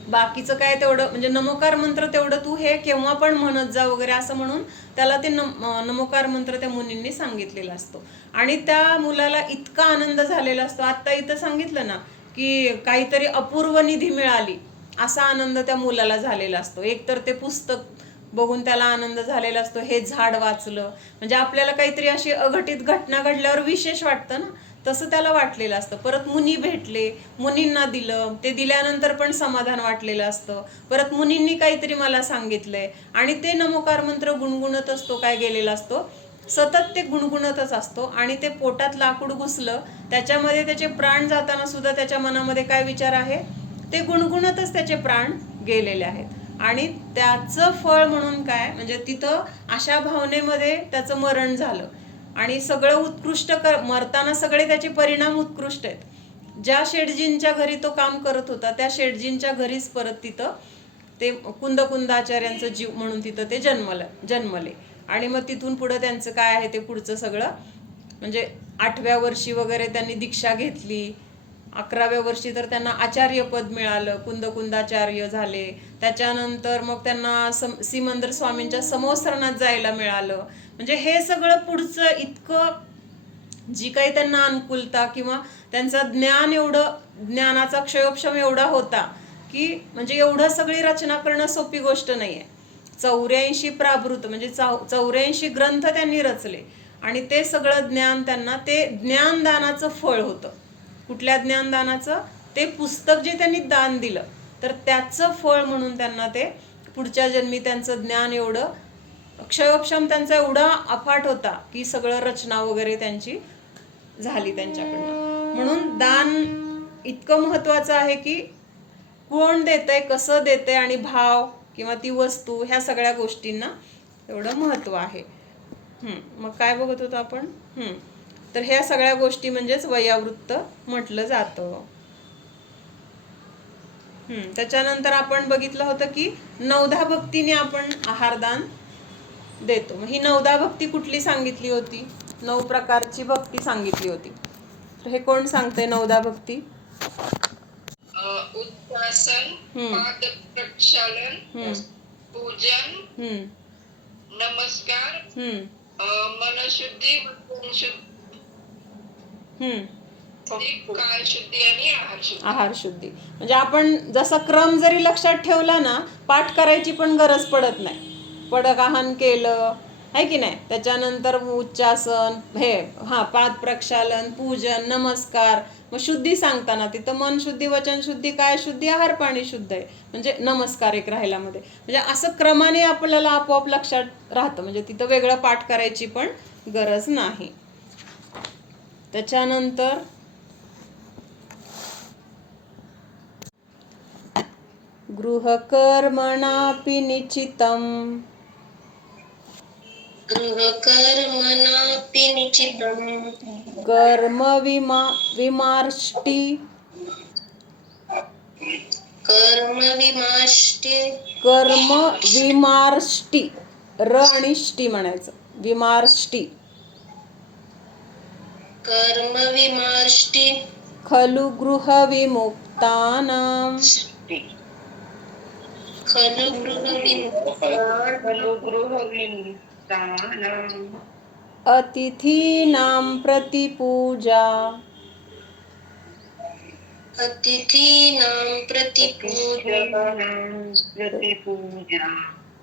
बाकीचं काय तेवढं म्हणजे नमोकार मंत्र तेवढं तू हे केव्हा पण म्हणत जा वगैरे असं म्हणून त्याला ते नमोकार मंत्र त्या मुनींनी सांगितलेला असतो आणि त्या मुलाला इतका आनंद झालेला असतो. आता इथं सांगितलं ना की काहीतरी अपूर्व निधी मिळाली असा आनंद त्या मुलाला झालेला असतो. एक तर ते पुस्तक बघून त्याला आनंद झालेला असतो, हे झाड वाचलं म्हणजे आपल्याला काहीतरी अशी अघटित घटना घडल्यावर विशेष वाटतं ना, तसं त्याला वाटलेलं असतं. परत मुनी भेटले, मुनींना दिलं, ते दिल्यानंतर पण समाधान वाटलेलं असतं. परत मुनींनी काहीतरी मला सांगितलंय आणि ते नमोकार मंत्र गुणगुणत असतो, काय गेलेला असतो सतत ते गुणगुणतच असतो आणि ते पोटात लाकूड घुसलं त्याच्यामध्ये त्याचे प्राण जाताना सुद्धा त्याच्या मनामध्ये काय विचार आहे, ते गुणगुणतच त्याचे प्राण गेलेले आहेत आणि त्याचं फळ म्हणून काय म्हणजे तिथं अशा भावनेमध्ये त्याचं मरण झालं आणि सगळं उत्कृष्ट मरताना सगळे त्याचे परिणाम उत्कृष्ट आहेत. ज्या शेठजींच्या घरी तो काम करत होता त्या शेठजींच्या घरीच परत तिथं ते कुंदाचार्यांचं जीव म्हणून तिथं ते जन्मले आणि मग तिथून पुढं त्यांचं काय आहे ते पुढचं सगळं म्हणजे 8व्या वर्षी वगैरे त्यांनी दीक्षा घेतली, 11व्या वर्षी तर त्यांना आचार्यपद मिळालं, कुंदाचार्य झाले. त्याच्यानंतर मग त्यांना सिमंदर स्वामींच्या समोसरणात जायला मिळालं. म्हणजे हे सगळं पुढचं इतकं जी काही त्यांना अनुकूलता किंवा त्यांचा ज्ञानाचा क्षयोक्षम एवढा होता की म्हणजे एवढं सगळी रचना करणं सोपी गोष्ट नाहीये. 84 प्राभृत म्हणजे 84 ग्रंथ त्यांनी रचले आणि ते सगळं ज्ञान त्यांना ते ज्ञानदानाचं फळ होतं. कुठल्या ज्ञानदानाचं, ते पुस्तक जे त्यांनी दान दिलं तर त्याचं फळ म्हणून त्यांना ते पुढच्या जन्मी त्यांचं ज्ञान एवढं क्षयोक्षम त्यांचा एवढा अफाट होता की सगळं रचना वगैरे त्यांची झाली त्यांच्याकडनं. म्हणून दान इतकं महत्वाचं आहे की कोण देतंय, कसं देतंय आणि भाव किंवा ती वस्तू ह्या सगळ्या गोष्टींना एवढं महत्व आहे. मग काय बघत होतो आपण, तर ह्या सगळ्या गोष्टी म्हणजेच वयावृत्त म्हटलं जातं. त्याच्यानंतर आपण बघितलं होतं की 9धा भक्तीने आपण आहारदान देतो. मग ही 9धा भक्ती कुठली सांगितली होती, 9 प्रकारची भक्ती सांगितली होती. तर हे कोण सांगतंय 9धा भक्ती? उच्चासन, पाद प्रक्षालन, पूजन, नमस्कार, मनशुद्धी, कायशुद्धी आणि आहारशुद्धी. म्हणजे आपण जसा क्रम जरी लक्षात ठेवला ना, पाठ करायची पण गरज पडत नाही. पडकाहन केलं आहे की नाही, त्याच्यानंतर उच्चासन, पाद प्रक्षालन, पूजन, नमस्कार. मग शुद्धी सांगताना तिथं मन शुद्धी, वचन शुद्धी, काय शुद्धी, आहार पाणी शुद्ध आहे म्हणजे नमस्कार एक राहिला मध्ये. म्हणजे असं क्रमाने आपल्याला आपोआप लक्षात राहतं, म्हणजे तिथं वेगळं पाठ करायची पण गरज नाही. त्याच्यानंतर गृहकर्मणापि निचितं गृहकर्मणापि निचितं कर्म विमार्ष्टि कर्मविमाष्टे कर्म विमार्ष्टि र आणि ष्टी म्हणायचं विमार्ष्टि कर्मविमाष्टे खलु गृहविमुक्तानां खलु गृहविमुक्तानाम् अतिथीनां प्रतिपूजा अतिथीनां प्रतिपूजा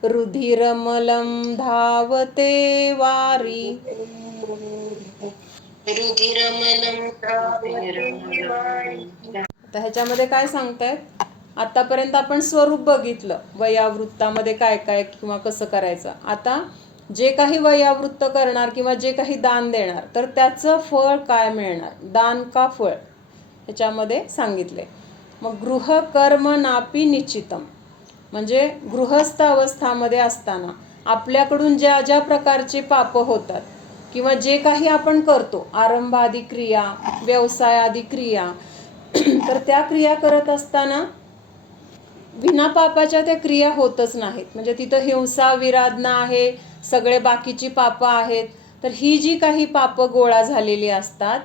रुधिरमलं धावते वारी रुधिरमलं आता ह्याच्यामध्ये काय सांगतायत आतापर्यंत आपण स्वरूप बघितलं वयावृत्तामध्ये काय काय किंवा कसं करायचं आता जे काही वयावृत्त करणार किंवा जे काही दान देणार तर त्याचं फळ काय मिळणार दान का फळ ह्याच्यामध्ये सांगितले मग गृहकर्म नापी निश्चितम म्हणजे गृहस्थ अवस्थामध्ये असताना आपल्याकडून ज्या ज्या प्रकारचे पाप होतात किंवा जे काही आपण करतो आरंभ आदी क्रिया व्यवसाय आदी क्रिया तर त्या क्रिया करत असताना विना पापाच्या त्या क्रिया होतच नाहीत म्हणजे तिथं हिंसा विराधना आहे सगळे बाकीची पापं आहेत तर ही जी काही पापं गोळा झालेली असतात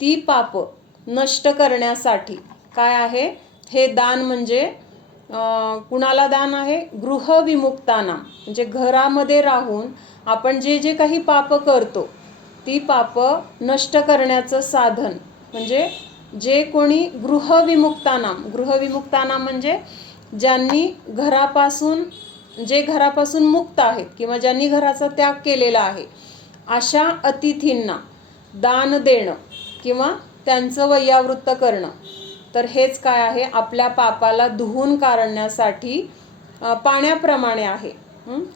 ती पापं नष्ट करण्यासाठी काय आहे हे दान म्हणजे कुणाला दान आहे गृहविमुक्ताना म्हणजे घरामध्ये राहून आपण जे जे काही पापं करतो ती पापं नष्ट करण्याचं साधन म्हणजे जे कोणी गृहविमुक्ताना म्हणजे ज्यांनी घरापासून मुक्त आहेत किंवा ज्यांनी घराचा त्याग केलेला आहे अशा अतिथींना दान देणं किंवा त्यांचं वयावृत्त करणं तर हेच काय आहे आपल्या पापाला धुवून काढण्यासाठी पाण्याप्रमाणे आहे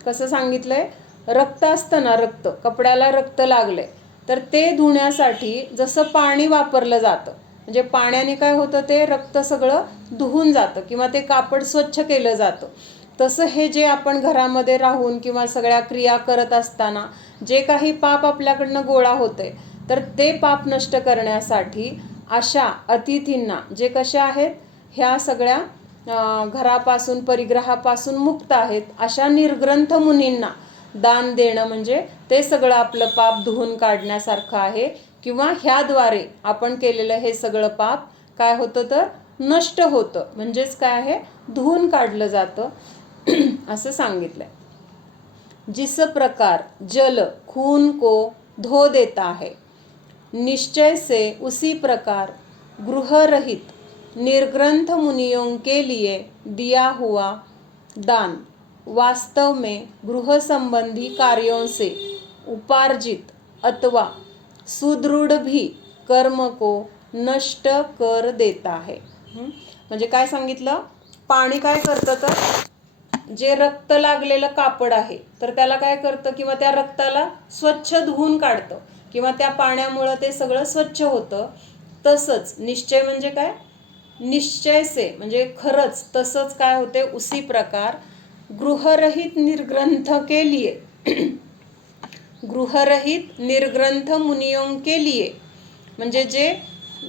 कसं सांगितलंय रक्त असतं ना रक्त कपड्याला रक्त लागलंय तर ते धुण्यासाठी जसं पाणी वापरलं जातं म्हणजे पाण्याने काय होतं ते रक्त सगळं धुवून जातं किंवा ते कापड स्वच्छ केलं जातं तसं हे जे आपण घरामध्ये राहून किंवा सगळ्या क्रिया करत असताना जे काही पाप आपल्याकडनं गोळा होते तर ते पाप नष्ट करण्यासाठी अशा अतिथींना जे कशा आहेत ह्या सगळ्या घरापासून परिग्रहापासून मुक्त आहेत अशा निर्ग्रंथ मुनींना दान देणं म्हणजे ते सगळं आपलं पाप धुवून काढण्यासारखं आहे किंवा ह्याद्वारे आपण केलेलं हे सगळं पाप काय होतं तर नष्ट होतं म्हणजेच काय आहे धुवून काढलं जातं असं सांगितलंय जिस प्रकार जल खून को धो देता है निश्चय से उसी प्रकार गृहरहित निर्ग्रंथ मुनियों के लिए दिया हुआ दान वास्तव में गृह संबंधी कार्यों से उपार्जित अथवा सुदृढ़ भी कर्म को नष्ट कर देता है म्हणजे काय सांगितलं पाणी काय करतं तर जे रक्त लागलेलं कापड आहे तर त्याला काय करतं किंवा त्या रक्ताला स्वच्छ धुवून काढतं किंवा त्या पाण्यामुळं ते सगळं स्वच्छ होतं तसंच निश्चय म्हणजे काय निश्चय से म्हणजे खरंच तसंच काय होते उसी प्रकार गृहरहित निर्ग्रंथ के लिए गृहरहित निर्ग्रंथ मुनियों के लिए म्हणजे जे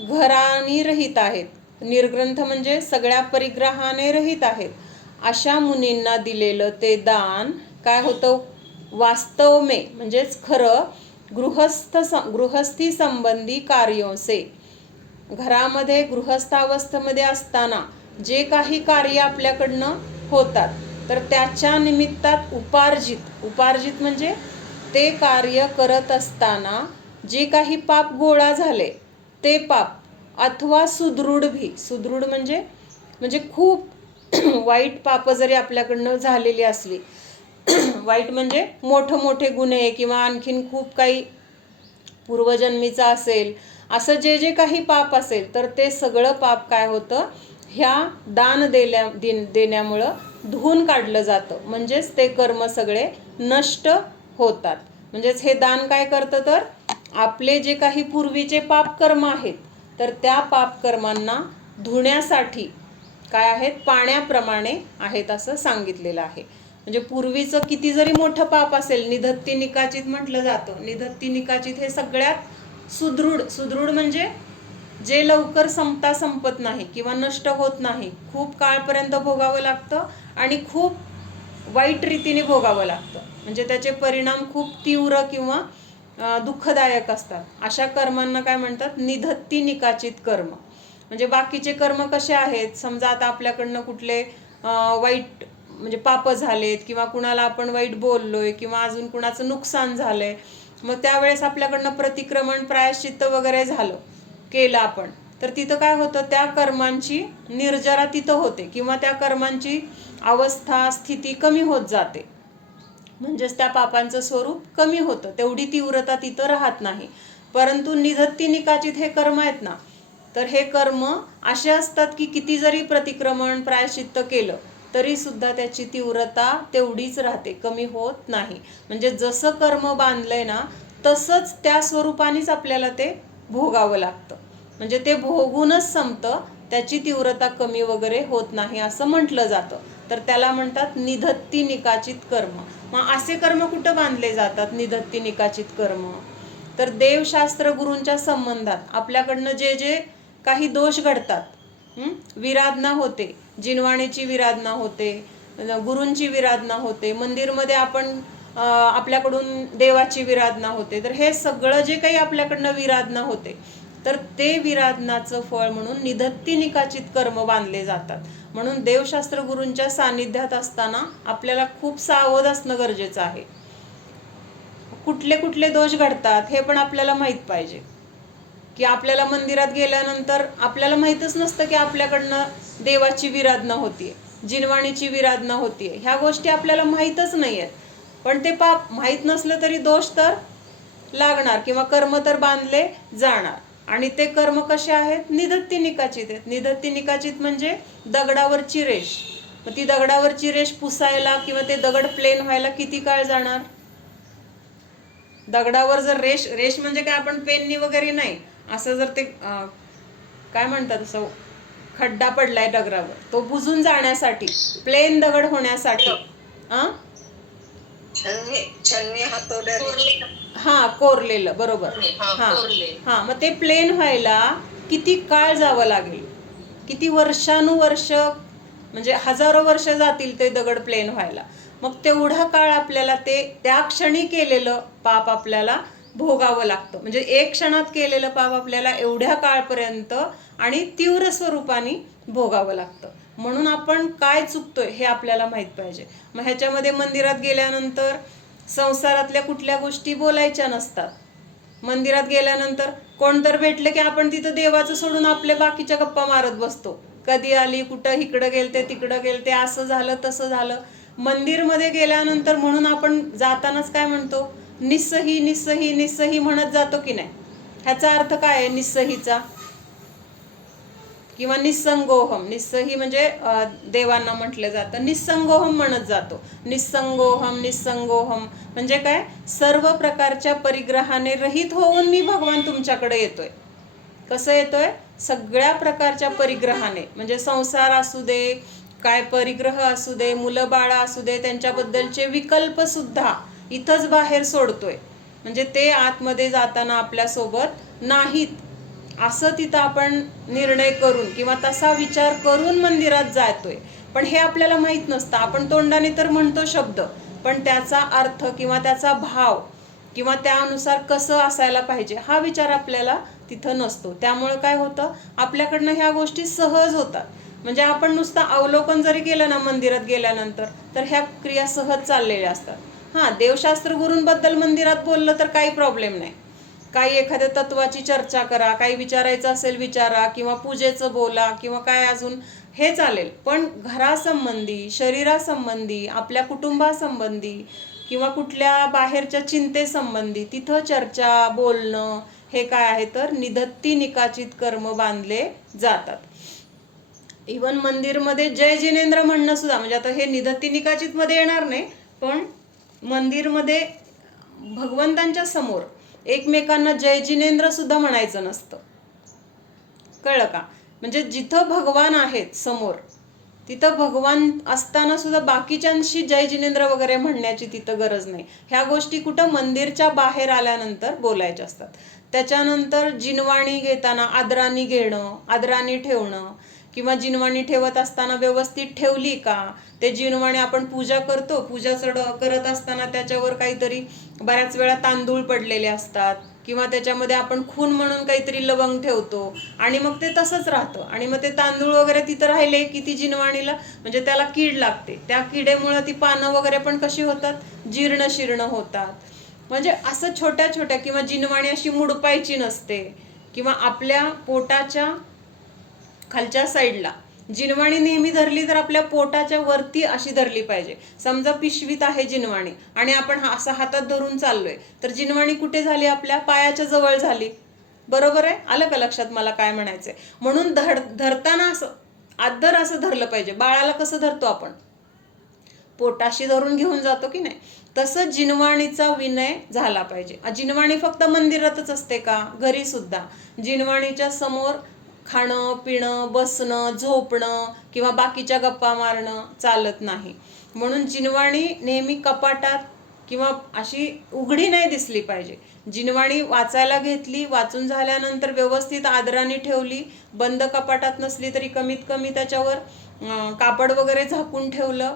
घरानी रहित आहेत निर्ग्रंथ म्हणजे सगळ्या परिग्रहाने रहित आहेत अशा मुनींना दिलेलं ते दान काय होतं वास्तव में म्हणजेच खरं गृहस्थी संबंधी कार्यों से घरामध्ये गृहस्थावस्थेमध्ये असताना जे काही कार्य आपल्याकडनं होतात तर त्याच्या निमित्तात उपार्जित म्हणजे ते कार्य करत असताना जे काही पाप गोळा झाले ते पाप अथवा सुदृढ म्हणजे खूप वाईट पाप जरी आपल्याकडनं झालेली असली वाईट म्हणजे मोठे गुन्हे किंवा आणखीन खूप काही पूर्वजन्मीचा असेल असं जे जे काही पाप असेल तर ते सगळं पाप काय होतं ह्या दान देण्यामुळं धुवून काढलं जातं म्हणजेच ते कर्म सगळे नष्ट होतात म्हणजेच हे दान काय करतं तर आपले जे काही पूर्वीचे पाप कर्म आहेत तर त्या पाप कर्मांना धुण्यासाठी काय आहेत, पाण्याप्रमाणे आहेत असं सांगितलेलं आहे. म्हणजे पूर्वीचं किती जरी मोठं पाप असेल, निधत्ती निकाचित म्हटलं जातं. निधत्ती निकाचित हे सगळ्यात सुदृढ म्हणजे जे लवकर संपत नाही किंवा नष्ट होत नाही, खूप काळपर्यंत भोगावं लागतं आणि खूप वाईट रीतीने भोगावं लागतं. म्हणजे त्याचे परिणाम खूप तीव्र किंवा दुःखदायक असतात. अशा कर्मांना काय म्हणतात, निधत्ती निकाचित कर्म. म्हणजे बाकीचे कर्म कसे आहेत, समजा आता आपल्याकडनं कुठले वाईट म्हणजे पाप झालेत किंवा कुणाला आपण वाईट बोललोय किंवा अजून कुणाचं नुकसान झालंय, मग त्यावेळेस आपल्याकडनं प्रतिक्रमण प्रायश्चित्त वगैरे केलं आपण, तर तिथं काय होतं, त्या कर्मांची निर्जरा तिथं होते किंवा त्या कर्मांची अवस्था स्थिती कमी होत जाते. म्हणजेच त्या पापांचं स्वरूप कमी होतं, तेवढी तीव्रता तिथं राहत नाही. परंतु निधत्ती निकाचित हे कर्म आहेत ना, तर हे कर्म असे असतात की किती जरी प्रतिक्रमण प्रायश्चित्त केलं तरी सुद्धा त्याची तीव्रता तेवढीच राहते, कमी होत नाही. म्हणजे जसं कर्म बांधलंय ना, तसंच त्या स्वरूपानेच आपल्याला ते भोगावं लागतं. म्हणजे ते भोगूनच संपतं, त्याची तीव्रता कमी वगैरे होत नाही असं म्हटलं जातं. तर त्याला म्हणतात निधत्ती निकाचित कर्म. मग असे कर्म कुठं बांधले जातात, निधत्ती निकाचित कर्म? तर देवशास्त्र गुरूंच्या संबंधात आपल्याकडनं जे जे काही दोष घडतात, विराधना होते, जिनवाणीची विराधना होते, गुरूंची विराधना होते, मंदिरमध्ये आपण आपल्याकडून देवाची विराधना होते, तर हे सगळं जे काही आपल्याकडनं विराधना होते, तर ते विराधनाचं फळ म्हणून निधत्ती निकाचित कर्म बांधले जातात. म्हणून देवशास्त्र गुरूंच्या सानिध्यात असताना आपल्याला खूप सावध असणं गरजेचं आहे. कुठले कुठले दोष घडतात हे पण आपल्याला माहीत पाहिजे. की आपल्याला मंदिरात गेल्यानंतर आपल्याला माहीतच नसतं की आपल्याकडनं देवाची विराधना होतीये, जिनवाणीची विराधना होतीये. ह्या गोष्टी आपल्याला माहीतच नाही आहेत. पण ते पाप माहीत नसलं तरी दोष तर लागणार किंवा कर्म तर बांधले जाणार. आणि ते कर्म कसे आहेत, निधत्ती निकाचित आहेत. निधत्ती निकाचित म्हणजे दगडावरची रेष. मग ती दगडावरची रेष पुसायला किंवा ते दगड प्लेन व्हायला किती काळ जाणार? दगडावर जर रेष म्हणजे काय, आपण पेननी वगैरे नाही, असं जर ते काय म्हणतात, असं खड्डा पडलाय दगडावर, तो बुजून जाण्यासाठी, प्लेन दगड होण्यासाठी हा कोरलेलं, बरोबर. हा मग ते प्लेन व्हायला किती काळ जावं लागेल, किती वर्षानुवर्ष, म्हणजे हजारो वर्ष जातील ते दगड प्लेन व्हायला. मग तेवढा काळ आपल्याला ते त्या क्षणी केलेलं पाप आपल्याला भोगावं लागतं. म्हणजे एक क्षणात केलेलं पाप आपल्याला एवढ्या काळपर्यंत आणि तीव्र स्वरूपाने भोगावं लागतं. म्हणून आपण काय चुकतोय हे आपल्याला माहीत पाहिजे. मग ह्याच्यामध्ये मंदिरात गेल्यानंतर संसारातल्या कुठल्या गोष्टी बोलायच्या नसतात. मंदिरात गेल्यानंतर कोण तर भेटलं की आपण तिथं देवाचं सोडून आपल्या बाकीच्या गप्पा मारत बसतो. कधी आली, कुठं इकडं गेलते तिकडं गेलते, असं झालं तसं झालं. मंदिरमध्ये गेल्यानंतर म्हणून आपण जातानाच काय म्हणतो, निस्सही निस्सही निस्सही म्हणत जातो की नाही? ह्याचा अर्थ काय आहे निस्सहीचा? किंवा निस्संगोहम. निस्सही म्हणजे देवांना म्हटलं जातं, निस्संगोहम म्हणत जातो. निस्संगोहम निस्संगोहम म्हणजे काय, सर्व प्रकारच्या परिग्रहाने रहित होऊन मी भगवान तुमच्याकडे येतोय. कसं येतोय? सगळ्या प्रकारच्या परिग्रहाने, म्हणजे संसार असू दे, काय परिग्रह असू दे, मुलं बाळा असू दे, त्यांच्याबद्दलचे विकल्प सुद्धा इथंच बाहेर सोडतोय. म्हणजे ते आतमध्ये जाताना आपल्यासोबत नाहीत असं तिथं आपण निर्णय करून किंवा तसा विचार करून मंदिरात जातोय. पण हे आपल्याला माहीत नसतं. आपण तोंडाने तर म्हणतो शब्द, पण त्याचा अर्थ किंवा त्याचा भाव किंवा त्यानुसार कसं असायला पाहिजे हा विचार आपल्याला तिथं नसतो. त्यामुळे काय होतं, आपल्याकडनं ह्या गोष्टी सहज होतात. म्हणजे आपण नुसतं अवलोकन जरी केलं ना मंदिरात गेल्यानंतर, तर ह्या क्रिया सहज चाललेल्या असतात. देवशास्त्र गुरूंबद्दल मंदिरात बोललं तर काही प्रॉब्लेम नाही. काही एखाद्या तत्वाची चर्चा करा, काही विचारायचं असेल विचारा, किंवा पूजेचं बोला, किंवा काय अजून, हे चालेल. पण घरासंबंधी, शरीरासंबंधी, आपल्या कुटुंबासंबंधी किंवा कुठल्या बाहेरच्या चिंतेसंबंधी तिथं चर्चा बोलणं हे काय आहे, तर निधत्ती निकाचित कर्म बांधले जातात. इवन मंदिरमध्ये जय जिनेंद्र म्हणणं सुद्धा, म्हणजे आता हे निधत्ती निकाचित मध्ये येणार नाही, पण मंदिरमध्ये भगवंतांच्या समोर एकमेकांना जय जिनेंद्र सुद्धा म्हणायचं नसतं. कळलं का? म्हणजे जिथं भगवान आहेत समोर तिथं भगवान असताना सुद्धा बाकीच्यांशी जय जिनेंद्र वगैरे म्हणण्याची तिथं गरज नाही. ह्या गोष्टी कुठं मंदिरच्या बाहेर आल्यानंतर बोलायच्या असतात. त्याच्यानंतर जिनवाणी घेताना आदराने घेणं, आदराने ठेवणं, किंवा जिनवाणी ठेवत असताना व्यवस्थित ठेवली का, ते जिनवाणी आपण पूजा करतो, पूजा करत असताना त्याच्यावर काहीतरी बऱ्याच वेळा तांदूळ पडलेले असतात, किंवा त्याच्यामध्ये आपण खून म्हणून काहीतरी लवंग ठेवतो आणि मग ते तसंच राहतं. आणि मग ते तांदूळ वगैरे तिथं राहिले की ती जिनवाणीला म्हणजे त्याला कीड लागते. त्या किडेमुळे ती पानं वगैरे पण कशी होतात, जीर्ण शीर्ण होतात. म्हणजे असं छोट्या छोट्या, किंवा जिनवाणी अशी मुडपायची नसते, किंवा आपल्या पोटाच्या खालच्या साईडला जिनवाणी नेहमी धरली तर आपल्या पोटाच्या वरती अशी धरली पाहिजे. समजा पिशवीत आहे जिनवाणी आणि आपण असं हातात धरून चाललोय, तर जिनवाणी कुठे झाली, आपल्या पायाच्या जवळ झाली. बरोबर आहे, आलं का लक्षात मला काय म्हणायचंय. म्हणून धरताना असं आदर असं धरलं पाहिजे. बाळाला कसं धरतो आपण, पोटाशी धरून घेऊन जातो की नाही, तसं जिनवाणीचा विनय झाला पाहिजे. जिनवाणी फक्त मंदिरातच असते का, घरी सुद्धा जिनवाणीच्या समोर खाणं पिणं बसणं झोपणं किंवा बाकीच्या गप्पा मारणं चालत नाही. म्हणून जिनवाणी नेहमी कपाटात किंवा अशी उघडी नाही दिसली पाहिजे. जिनवाणी वाचायला घेतली, वाचून झाल्यानंतर व्यवस्थित आदराने ठेवली, बंद कपाटात नसली तरी कमीत कमी त्याच्यावर कापड वगैरे झाकून ठेवलं,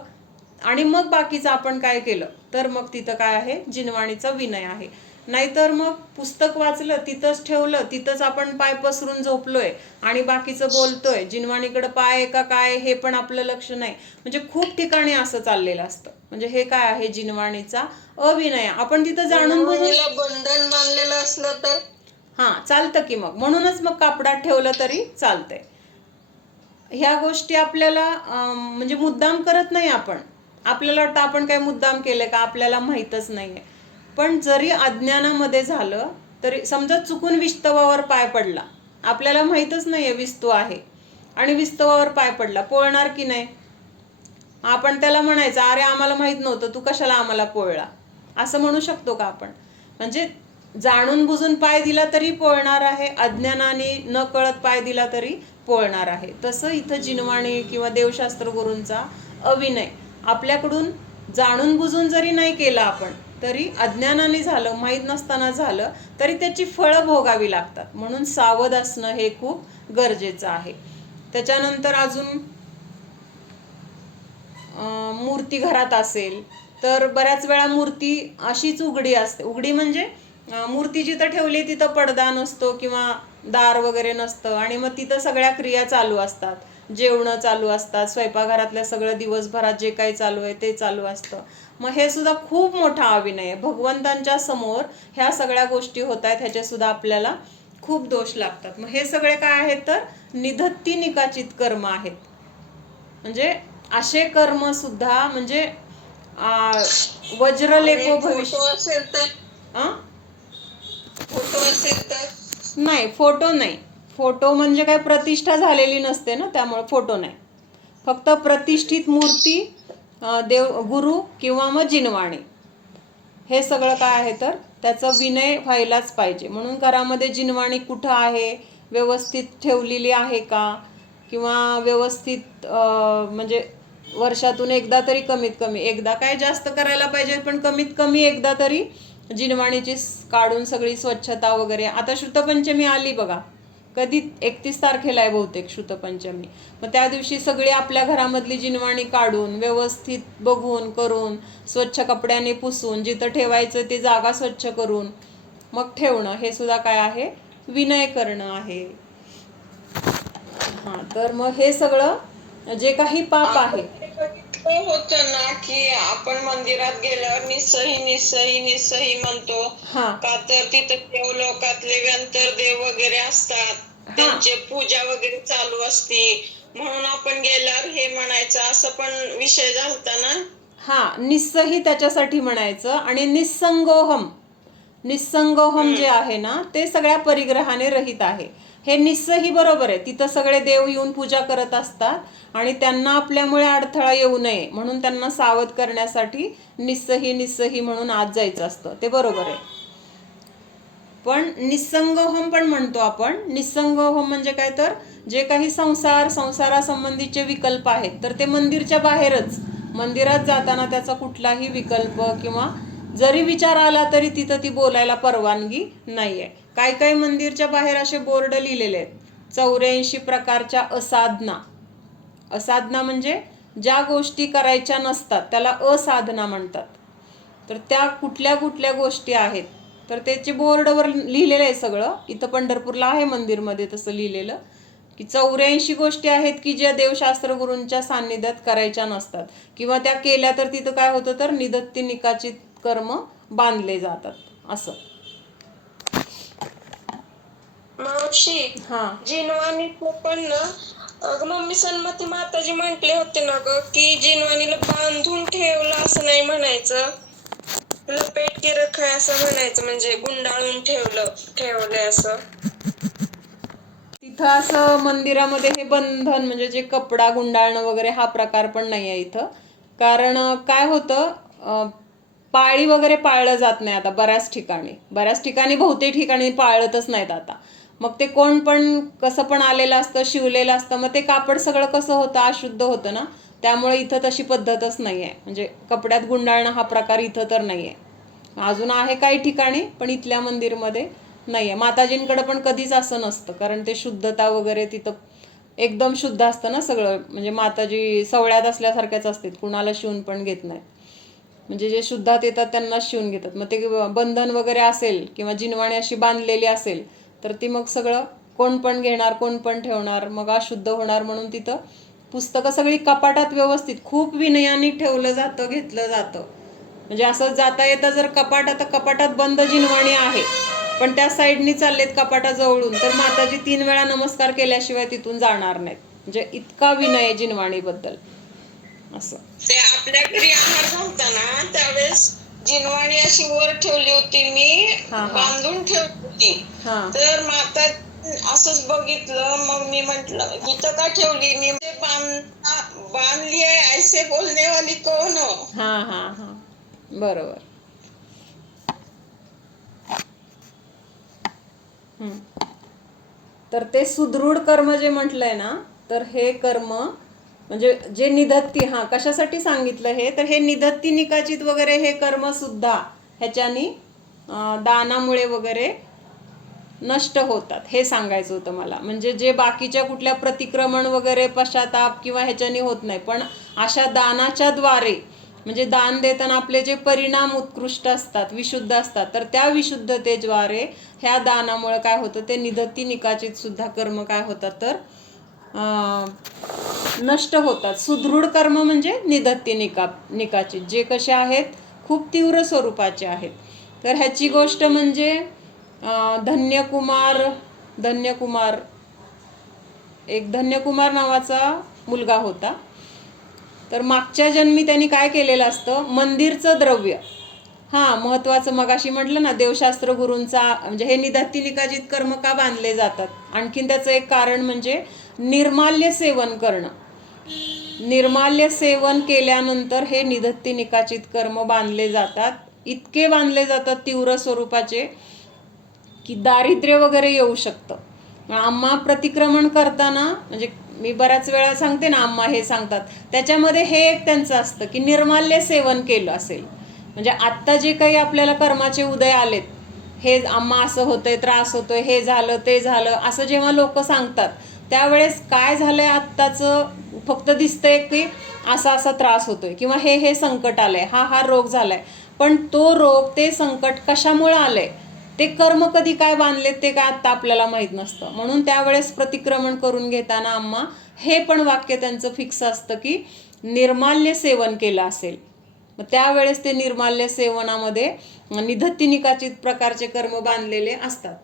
आणि मग बाकीचं आपण काय केलं तर मग तिथं काय आहे, जिनवाणीचा विनय आहे. नाहीतर मग पुस्तक वाचलं तिथंच ठेवलं, तिथंच आपण पाय पसरून झोपलोय आणि बाकीचं बोलतोय, जिनवाणीकडे पाय आहे का काय हे पण आपलं लक्ष नाही. म्हणजे खूप ठिकाणी असं चाललेलं असतं. म्हणजे हे काय आहे, जिनवाणीचा अविनय. आपण तिथं जाणून बंधन बांधलेलं असलं तर चालतं की मग, म्हणूनच मग कापडात ठेवलं तरी चालतंय. ह्या गोष्टी आपल्याला म्हणजे मुद्दाम करत नाही आपण. आपल्याला वाटतं आपण काय मुद्दाम केलंय का, आपल्याला माहीतच नाहीये. पण जरी अज्ञानामध्ये झालं तरी, समजा चुकून विस्तवावर पाय पडला, आपल्याला माहीतच नाहीये विस्तव आहे, आणि विस्तवावर पाय पडला, पोळणार की नाही. आपण त्याला म्हणायचं, अरे आम्हाला माहीत नव्हतं, तू कशाला आम्हाला पोळला, असं म्हणू शकतो का आपण. म्हणजे जाणून बुजून पाय दिला तरी पोळणार आहे, अज्ञानाने न कळत पाय दिला तरी पोळणार आहे. तसं इथं जिनवाणी किंवा देवशास्त्र गुरूंचा अविनय आपल्याकडून जाणून बुजून जरी नाही केला आपण, तरी अज्ञानाने झालं, माहीत नसताना झालं तरी त्याची फळं भोगावी लागतात. म्हणून सावध असणं हे खूप गरजेचं आहे. त्याच्यानंतर अजून मूर्ती घरात असेल तर बऱ्याच वेळा मूर्ती अशीच उघडी असते. उघडी म्हणजे मूर्ती जिथं ठेवली तिथं पडदा नसतो किंवा दार वगैरे नसतं, आणि मग तिथं सगळ्या क्रिया चालू असतात, जेवणं चालू असतात, स्वयंपाकघरातल्या सगळं दिवसभरात जे काही चालू आहे ते चालू असतं. मग हे सुद्धा खूप मोठा अविनय आहे. भगवंतांच्या समोर ह्या सगळ्या गोष्टी होत आहेत, ह्याचे सुद्धा आपल्याला खूप दोष लागतात. मग हे सगळे काय आहेत तर निधत्ती निकाचित कर्म आहेत. म्हणजे असे कर्म सुद्धा म्हणजे वज्रलेपो भविष्य फोटो असेल तर नाही, फोटो नाही. फोटो म्हणजे काय प्रतिष्ठा झालेली नसते ना, त्यामुळे फोटो नाही. फक्त प्रतिष्ठित मूर्ती, देव गुरु किंवा मग जिनवाणी, हे सगळं काय आहे तर त्याचं विनय व्हायलाच पाहिजे. म्हणून घरामध्ये जिनवाणी कुठं आहे, व्यवस्थित ठेवलेली आहे का, किंवा व्यवस्थित म्हणजे वर्षातून एकदा तरी, कमीत कमी एकदा, काय जास्त करायला पाहिजे पण कमीत कमी एकदा तरी जिनवाणीची काढून सगळी स्वच्छता वगैरे. आता श्रुतपंचमी आली बघा, कधी 31 तारखेला आहे बहुतेक श्रुतपंचमी. मग त्या दिवशी सगळी आपल्या घरामधली जिनवाणी काढून व्यवस्थित बघून करून स्वच्छ कपड्याने पुसून जिथं ठेवायचं ते जागा स्वच्छ करून मग ठेवणं, हे सुद्धा काय आहे, विनय करणं आहे. तर मग हे सगळं जे काही पाप आहे. होतं ना की आपण मंदिरात गेल्यावर निस्सही निस्सही निस्सही म्हणतो का, तर तिथं देव लोकातले अंतर्देव वगैरे असतात, त्यांची पूजा वगैरे चालू असते, म्हणून आपण गेल्यावर हे म्हणायचं, असं पण विषय झालता ना. निस्सही त्याच्यासाठी म्हणायचं. आणि निस्संगोहम, निस्संगोहम जे आहे ना ते सगळ्या परिग्रहाने रहित आहे. हे निस्सही बरोबर आहे, तिथं सगळे देव येऊन पूजा करत असतात आणि त्यांना आपल्यामुळे अडथळा येऊ नये म्हणून त्यांना सावध करण्यासाठी निस्सही निस्सही म्हणून आत जायचं असतं, ते बरोबर आहे. पण निस्संग होम पण म्हणतो आपण. निस्संग होम म्हणजे काय, तर जे काही संसारासंबंधीचे विकल्प आहेत तर ते मंदिरच्या बाहेरच, मंदिरात जाताना त्याचा कुठलाही विकल्प किंवा जरी विचार आला तरी तिथं ती बोलायला परवानगी नाही आहे. काय काय मंदिरच्या बाहेर असे बोर्ड लिहिलेले आहेत, 84 प्रकारच्या असाधना. असाधना म्हणजे ज्या गोष्टी करायच्या नसतात त्याला असाधना म्हणतात. तर त्या कुठल्या कुठल्या गोष्टी आहेत तर त्याचे बोर्डवर लिहिलेलं आहे सगळं. इथं पंढरपूरला आहे मंदिरमध्ये तसं लिहिलेलं की 84 गोष्टी आहेत की ज्या देवशास्त्र गुरूंच्या सान्निध्यात करायच्या नसतात, किंवा त्या केल्या तर तिथं काय होतं तर निदत्ती निकाचित कर्म बांधले जातात असं. मावशी, जिनवाणी पण ना, अगं मम्मी सन्मती माताजी म्हटले होते ना ग की जिनवाणीला बांधून ठेवलं असं नाही म्हणायचं, लपेट के रखाय असं म्हणायचं, म्हणजे गुंडाळून ठेवलंय असं. तिथं असं मंदिरामध्ये हे बंधन म्हणजे जे कपडा गुंडाळणं वगैरे हा प्रकार पण नाही आहे इथं. कारण काय होतं, पाळी वगैरे पाळलं जात नाही आता बऱ्याच ठिकाणी बहुतेक ठिकाणी पाळतच नाहीत आता. मग ते कोण पण कसं पण आलेलं असतं, शिवलेलं असतं, मग ते कापड सगळं कसं होतं, अशुद्ध होतं ना, त्यामुळे इथं तशी पद्धतच नाही आहे. म्हणजे कपड्यात गुंडाळणं हा प्रकार इथं तर नाही आहे. अजून आहे काही ठिकाणी पण इथल्या मंदिरमध्ये नाही आहे. माताजींकडं पण कधीच असं नसतं, कारण ते शुद्धता वगैरे तिथं एकदम शुद्ध असतं ना सगळं. म्हणजे माताजी सवळ्यात असल्यासारख्याच असतात, कुणाला शिवून पण घेत नाहीत. म्हणजे जे शुद्धात येतात त्यांनाच शिवून घेतात. मग ते बंधन वगैरे असेल किंवा जिनवाणी अशी बांधलेली असेल तर ती मग सगळं कोण पण घेणार, कोण पण ठेवणार, मग अशुद्ध होणार. म्हणून तिथं पुस्तकं सगळी कपाटात व्यवस्थित खूप विनयाने ठेवलं जातं, घेतलं जातं. म्हणजे असं जाता येता जर आता कपाटात बंद जिनवाणी आहे पण त्या साईडनी चाललेत कपाटाजवळून, तर माताजी 3 वेळा नमस्कार केल्याशिवाय तिथून जाणार नाहीत. म्हणजे इतका विनय जिनवाणीबद्दल असं. ते आपल्या घरी आहार घालताना त्यावेळेस जिनवाणी अशी वर ठेवली होती मी, बांधून ठेवली होती. तर माता असंच बघितलं, मग मी म्हंटल इथं का ठेवली, मी बांधली आहे ऐसे बोलने वाली कोण हो. हा बरोबर. तर ते सुदृढ कर्म जे म्हटलंय ना, तर हे कर्म म्हणजे जे निधत्ती, कशासाठी सांगितलं हे, तर हे निधत्ती निकाचित वगैरे हे कर्म सुद्धा ह्याच्यानी दानामुळे वगैरे नष्ट होतात, हे सांगायचं होतं मला. म्हणजे जे बाकीच्या कुठल्या प्रतिक्रमण वगैरे पश्चाताप किंवा ह्याच्यानी होत नाही, पण अशा दानाच्या द्वारे म्हणजे दान देताना आपले जे परिणाम उत्कृष्ट असतात, विशुद्ध असतात, तर त्या विशुद्धतेद्वारे ह्या दानामुळे काय होतं, ते निधत्ती निकाचित सुद्धा कर्म काय होतात तर नष्ट होतात. सुदृढ कर्म म्हणजे निधत्ती निकाचित जे कसे आहेत, खूप तीव्र स्वरूपाचे आहेत. तर ह्याची गोष्ट म्हणजे धन्यकुमार नावाचा मुलगा होता. तर मागच्या जन्मी त्यांनी काय केलेलं असतं, मंदिरचं द्रव्य, महत्वाचं मगाशी म्हटलं ना, देवशास्त्र गुरूंचा म्हणजे हे निधत्ती निकाचित कर्म का बांधले जातात, आणखीन त्याचं एक कारण म्हणजे निर्माल्य सेवन करणं. निर्माल्य सेवन केल्यानंतर हे निधत्ती निकाचित कर्म बांधले जातात. इतके बांधले जातात तीव्र स्वरूपाचे की दारिद्र्य वगैरे येऊ शकतं. आम्हा प्रतिक्रमण करताना म्हणजे मी बऱ्याच वेळा सांगते ना, आम्हा हे सांगतात, त्याच्यामध्ये हे एक त्यांचं असतं की निर्माल्य सेवन केलं असेल, म्हणजे आत्ता जे काही आपल्याला कर्माचे उदय आलेत, हे आम्हा असं होतंय, त्रास होतोय, हे झालं ते झालं असं जेव्हा लोक सांगतात, त्यावेळेस काय झालंय आत्ताचं फक्त दिसतंय की असा त्रास होतोय किंवा हे संकट आलंय, हा रोग झालाय, पण तो रोग ते संकट कशामुळे आलंय, ते कर्म कधी काय बांधलेत ते काय आत्ता आपल्याला माहीत नसतं. म्हणून त्यावेळेस प्रतिक्रमण करून घेताना आम्हा हे पण वाक्य त्यांचं फिक्स असतं की निर्माल्य सेवन केलं असेल, मग त्यावेळेस ते निर्माल्य सेवनामध्ये निधत्ती निकाचित प्रकारचे कर्म बांधलेले असतात.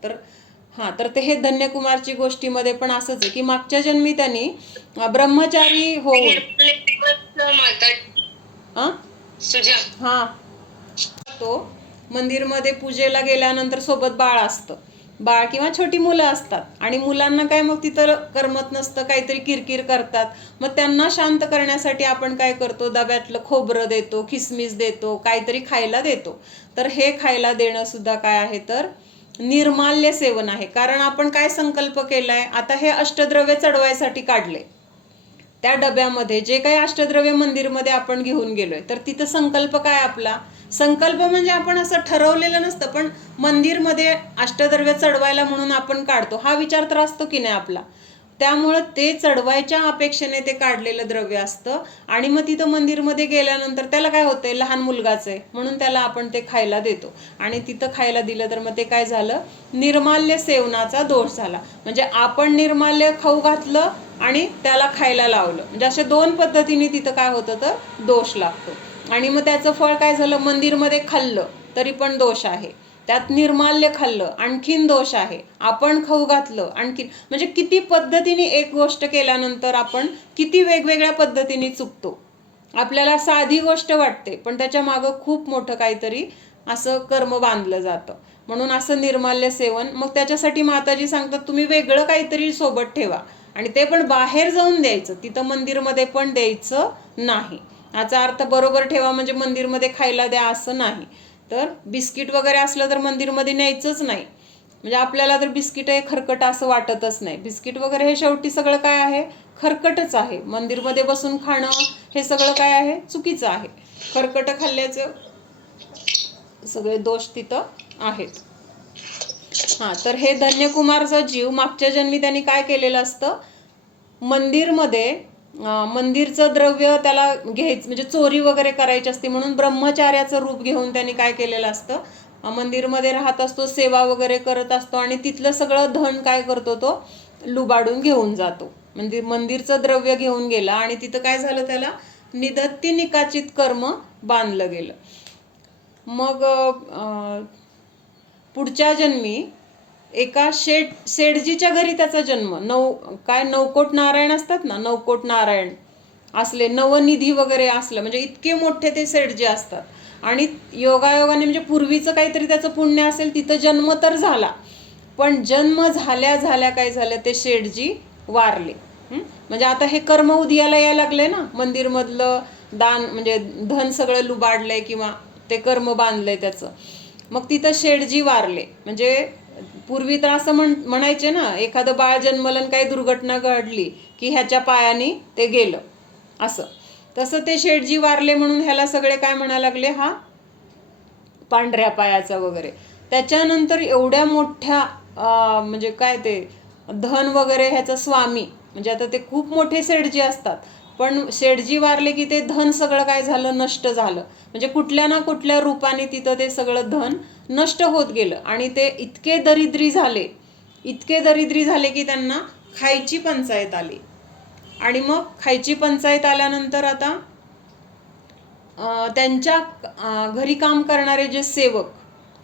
तर ते हे धन्यकुमारची गोष्टीमध्ये पण असंच आहे की मागच्या जन्मी त्यांनी ब्रह्मचारी होऊन तो मंदिरमध्ये पूजेला गेल्यानंतर सोबत बाळ असतं, बाळ किंवा छोटी मुलं असतात आणि मुलांना काय मग तिथं करमत नसतं, काहीतरी किरकिर करतात. मग त्यांना शांत करण्यासाठी आपण काय करतो, डब्यातलं खोबरं देतो, किसमिस देतो, काहीतरी खायला देतो. तर हे खायला देणं सुद्धा काय आहे तर निर्माल्य सेवन आहे. कारण आपण काय संकल्प केलाय, आता हे अष्टद्रव्य चढवायसाठी काढले, त्या डब्यामध्ये जे काही अष्टद्रव्य मंदिरमध्ये आपण घेऊन गेलोय, तर तिथं संकल्प काय आपला, संकल्प म्हणजे आपण असं ठरवलेलं नसतं, पण मंदिरमध्ये अष्टद्रव्य चढवायला म्हणून आपण काढतो, हा विचार तर असतो की नाही आपला. त्यामुळं ते चढवायच्या अपेक्षेने ते काढलेलं द्रव्य असतं. आणि मग तिथं मंदिरमध्ये गेल्यानंतर त्याला काय होतंय, लहान मुलगाच आहे म्हणून त्याला आपण ते खायला देतो. आणि तिथं खायला दिलं तर मग ते काय झालं, निर्माल्य सेवनाचा दोष झाला. म्हणजे आपण निर्माल्य खाऊ घातलं आणि त्याला खायला लावलं, म्हणजे अशा दोन पद्धतीने तिथं काय होतं तर दोष लागतो. आणि मग त्याचं फळ काय झालं, मंदिरमध्ये खाल्लं तरी पण दोष आहे, त्यात निर्माल्य खाल्लं आणखीन दोष आहे, आपण खाऊ घातलं आणखीन. म्हणजे किती पद्धतीने एक गोष्ट केल्यानंतर आपण किती वेगवेगळ्या पद्धतीने चुकतो. आपल्याला साधी गोष्ट वाटते पण त्याच्या मागं खूप मोठं काहीतरी असं कर्म बांधलं जातं. म्हणून असं निर्माल्य सेवन, मग त्याच्यासाठी माताजी सांगतात तुम्ही वेगळं काहीतरी सोबत ठेवा आणि ते पण बाहेर जाऊन द्यायचं, तिथं मंदिरमध्ये पण द्यायचं नाही. याचा अर्थ बरोबर ठेवा म्हणजे मंदिरमध्ये खायला द्या असं नाही. तर बिस्किट वगैरे असलं तर मंदिरमध्ये न्यायचंच नाही. म्हणजे आपल्याला तर बिस्किट हे खरकट असं वाटतच नाही. बिस्किट वगैरे हे शेवटी सगळं काय आहे, खरकटच आहे. मंदिरमध्ये बसून खाणं हे सगळं काय आहे, चुकीचं आहे. खरकट खाल्ल्याचं सगळे दोष तिथं आहेत. हां, तर हे धन्यकुमारचा जीव मागच्या जन्मी त्यांनी काय केलेलं असतं, मंदिरमध्ये मंदिरचं द्रव्य त्याला घ्यायचं म्हणजे चोरी वगैरे करायची असते, म्हणून ब्रह्मचार्याचं रूप घेऊन त्यांनी काय केलेलं असतं, मंदिरमध्ये राहत असतो, सेवा वगैरे करत असतो आणि तिथलं सगळं धन काय करतो तो लुबाडून घेऊन जातो. म्हणजे मंदिरचं द्रव्य घेऊन गेला आणि तिथं काय झालं, त्याला निदत्ती निकाचित कर्म बांधलं गेलं. मग पुढच्या जन्मी एका शेठजीच्या घरी त्याचा जन्म, नवकोट नारायण असतात ना, नवकोट नारायण असले, नवनिधी वगैरे असलं, म्हणजे इतके मोठे ते शेठजी असतात. आणि योगायोगाने म्हणजे पूर्वीचं काहीतरी त्याचं पुण्य असेल, तिथं जन्म तर झाला, पण जन्म झाल्या काय झालं, ते शेठजी वारले. म्हणजे आता हे कर्म उदयाला यायला लागले ना, मंदिरमधलं दान म्हणजे धन सगळं लुबाडलंय किंवा ते कर्म बांधलंय त्याचं. मग तिथं शेठजी वारले. म्हणजे पूर्वी तर असं म्हणायचे ना, एखादं बाळ जन्मलं काही दुर्घटना घडली की ह्याच्या पायाने ते गेलं असं. तसं ते शेठजी वारले म्हणून ह्याला सगळे काय म्हणायला लागले, हा पांढऱ्या पायाचा वगैरे. त्याच्यानंतर एवढ्या मोठ्या म्हणजे काय ते धन वगैरे ह्याचा स्वामी, म्हणजे आता ते खूप मोठे शेठजी असतात, पण शेठजी वारले की ते धन सगळं काय झालं, नष्ट झालं. म्हणजे कुठल्या ना कुठल्या रूपाने तिथं ते सगळं धन नष्ट होत गेलं. आणि ते इतके दरिद्री झाले की त्यांना खायची पंचायत आली. आणि मग खायची पंचायत आल्यानंतर आता त्यांच्या घरी काम करणारे जे सेवक,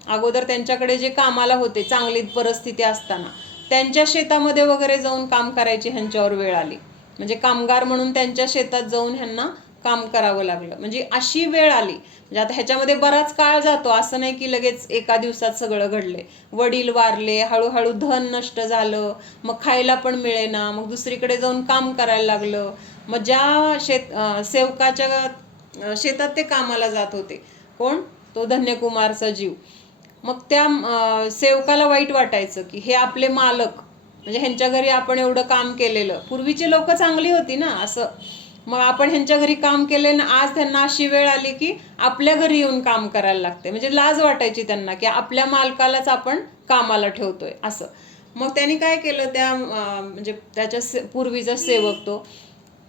अगोदर त्यांच्याकडे जे कामाला होते चांगली परिस्थिती असताना, त्यांच्या शेतामध्ये वगैरे जाऊन काम करायची ह्यांच्यावर वेळ आली. म्हणजे कामगार म्हणून त्यांच्या शेतात जाऊन ह्यांना काम करावं लागलं. म्हणजे अशी वेळ आली. म्हणजे आता ह्याच्यामध्ये बराच काळ जातो, असं नाही की लगेच एका दिवसात सगळं घडले. वडील वारले, हळूहळू धन नष्ट झालं, मग खायला पण मिळेना, मग दुसरीकडे जाऊन काम करायला लागलं. मग ज्या सेवकाच्या शेतात ते कामाला जात होते, कोण, तो धन्यकुमारचा जीव. मग त्या सेवकाला वाईट वाटायचं की हे आपले मालक, म्हणजे ह्यांच्या घरी आपण एवढं काम केलेलं, पूर्वीची लोक चांगली होती ना असं, मग आपण ह्यांच्या घरी काम केले ना, आज त्यांना अशी वेळ आली की आपल्या घरी येऊन काम करायला लागते. म्हणजे लाज वाटायची त्यांना की आपल्या मालकालाच आपण कामाला ठेवतोय असं. मग त्यांनी काय केलं, त्या म्हणजे त्याच्या पूर्वीचा सेवक तो,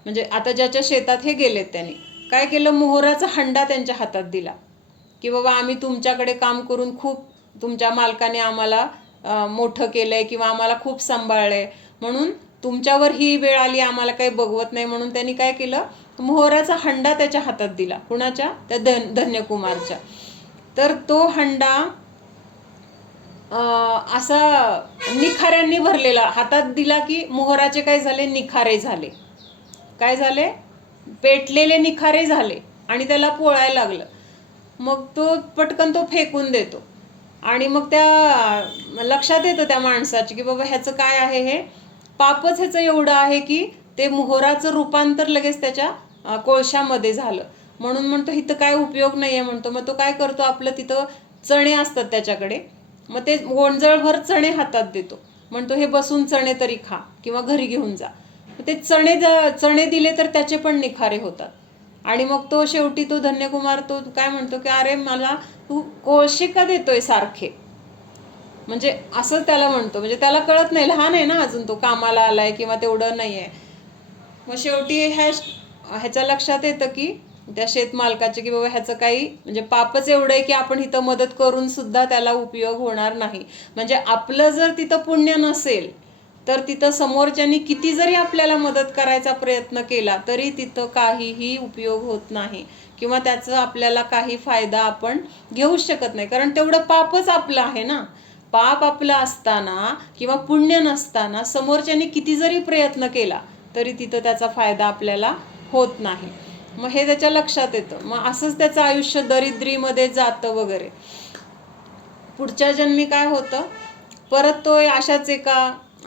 म्हणजे आता ज्याच्या शेतात हे गेलेत, त्यांनी काय केलं, मोहराचा हंडा त्यांच्या हातात दिला की बाबा आम्ही तुमच्याकडे काम करून खूप, तुमच्या मालकाने आम्हाला मोठं केलंय किंवा आम्हाला खूप सांभाळलंय, म्हणून तुमच्यावर ही वेळ आली, आम्हाला काही बघवत नाही. म्हणून त्यांनी काय केलं, मोहराचा हंडा त्याच्या हातात दिला. कुणाच्या, त्या धन्यकुमारच्या. तर तो हंडा असा निखाऱ्यांनी भरलेला हातात दिला की मोहराचे काय झाले, निखारे झाले. काय झाले, पेटलेले निखारे झाले आणि त्याला पोळायला लागलं. मग तो पटकन तो फेकून देतो. आणि मग त्या लक्षात येतं त्या माणसाची की बाबा ह्याचं काय आहे, हे पापच ह्याचं एवढं आहे की ते मोहराचं रूपांतर लगेच त्याच्या कोळशामध्ये झालं. म्हणून म्हणतो इथं काय उपयोग नाही आहे म्हणतो. मग तो काय करतो, आपलं तिथं चणे असतात त्याच्याकडे, मग ते गोंजळभर चणे हातात देतो, म्हणतो हे बसून चणे तरी खा किंवा घरी घेऊन जा. ते चणे दिले तर त्याचे पण निखारे होतात. आणि मग तो शेवटी तो धन्यकुमार तो काय म्हणतो की अरे मला तू कोळशे का देतोय सारखे, म्हणजे असं त्याला म्हणतो. म्हणजे त्याला कळत नाही, लहान आहे ना अजून, तो कामाला आलाय किंवा तेवढं नाही आहे. मग शेवटी ह्याच्या लक्षात येतं की त्या शेतमालकाचे की बाबा ह्याचं काही म्हणजे पापच एवढं आहे की आपण इथं मदत करून सुद्धा त्याला उपयोग होणार नाही. म्हणजे आपलं जर तिथं पुण्य नसेल तर तिथं समोरच्यानी किती जरी आपल्याला मदत करायचा प्रयत्न केला तरी तिथं काहीही उपयोग होत नाही किंवा त्याचं आपल्याला काही फायदा आपण घेऊच शकत नाही, कारण तेवढं पापच आपलं आहे ना. पाप आपलं असताना किंवा पुण्य नसताना समोरच्यानी किती जरी प्रयत्न केला तरी तिथं त्याचा फायदा आपल्याला होत नाही. मग हे त्याच्या लक्षात येतं. मग असंच त्याचं आयुष्य दरिद्रीमध्ये जातं वगैरे. पुढच्या जन्मी काय होतं, परत तो अशाच एका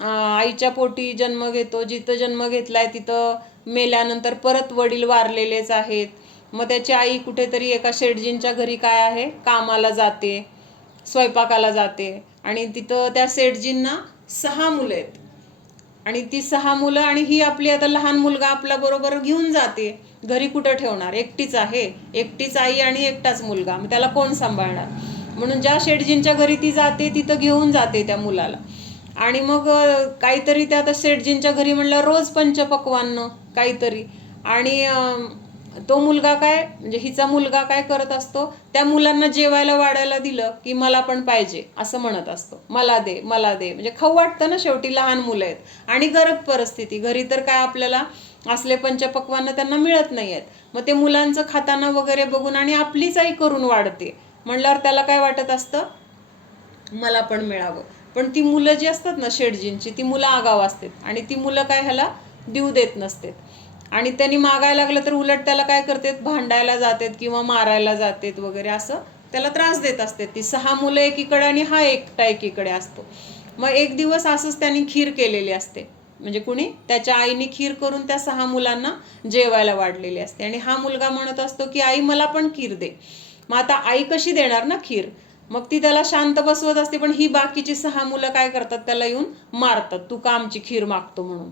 आईच्या पोटी जन्म घेतो. जिथं जन्म घेतलाय तिथं मेल्यानंतर परत वडील वारलेलेच आहेत. मग त्याची आई कुठेतरी एका शेठजींच्या घरी काय आहे कामाला जाते, स्वयंपाकाला जाते. आणि तिथं त्या शेठजींना 6 मुलं आहेत. आणि ती 6 मुलं आणि ही आपली आता लहान मुलगा आपला बरोबर घेऊन जाते. घरी कुठं ठेवणार, एकटीच आहे, एकटीच आई आणि एकटाच मुलगा, मग त्याला कोण सांभाळणार. म्हणून ज्या शेठजींच्या घरी ती जाते तिथं घेऊन जाते त्या मुलाला. आणि मग काहीतरी त्या आता शेठजींच्या घरी म्हणलं रोज पंचपक्वान्न काहीतरी. आणि तो मुलगा काय म्हणजे हिचा मुलगा काय करत असतो, त्या मुलांना जेवायला वाढायला दिलं की मला पण पाहिजे असं म्हणत असतो, मला दे मला दे. म्हणजे खाऊ वाटतं ना, शेवटी लहान मुलं आहेत आणि गरीब परिस्थिती, घरी तर काय आपल्याला असले पंचपक्वान्न त्यांना मिळत नाही आहेत. मग ते मुलांचं खाताना वगैरे बघून आणि आपलीच आई करून वाढते म्हणल्यावर त्याला काय वाटत असतं, मला पण मिळावं. पण ती मुलं जी असतात ना शेठजींची, ती मुलं आगाव असतात आणि ती मुलं काय ह्याला देऊ देत नसतात. आणि त्यांनी मागायला लागलं तर उलट त्याला काय करतात, भांडायला जातात किंवा मारायला जातात वगैरे, असं त्याला त्रास देत असतात. ती 6 मुलं एकीकडे आणि हा एकटा एकीकडे असतो. मग एक दिवस असंच त्यांनी खीर केलेली असते, म्हणजे कुणी त्याच्या आईने खीर करून त्या 6 मुलांना जेवायला वाढलेली असते. आणि हा मुलगा म्हणत असतो की आई मला पण खीर दे. मग आता आई कशी देणार ना खीर, मग ती त्याला शांत बसवत असते. पण ही बाकीची 6 मुलं काय करतात, त्याला येऊन मारतात, तू का आमची खीर मागतो म्हणून.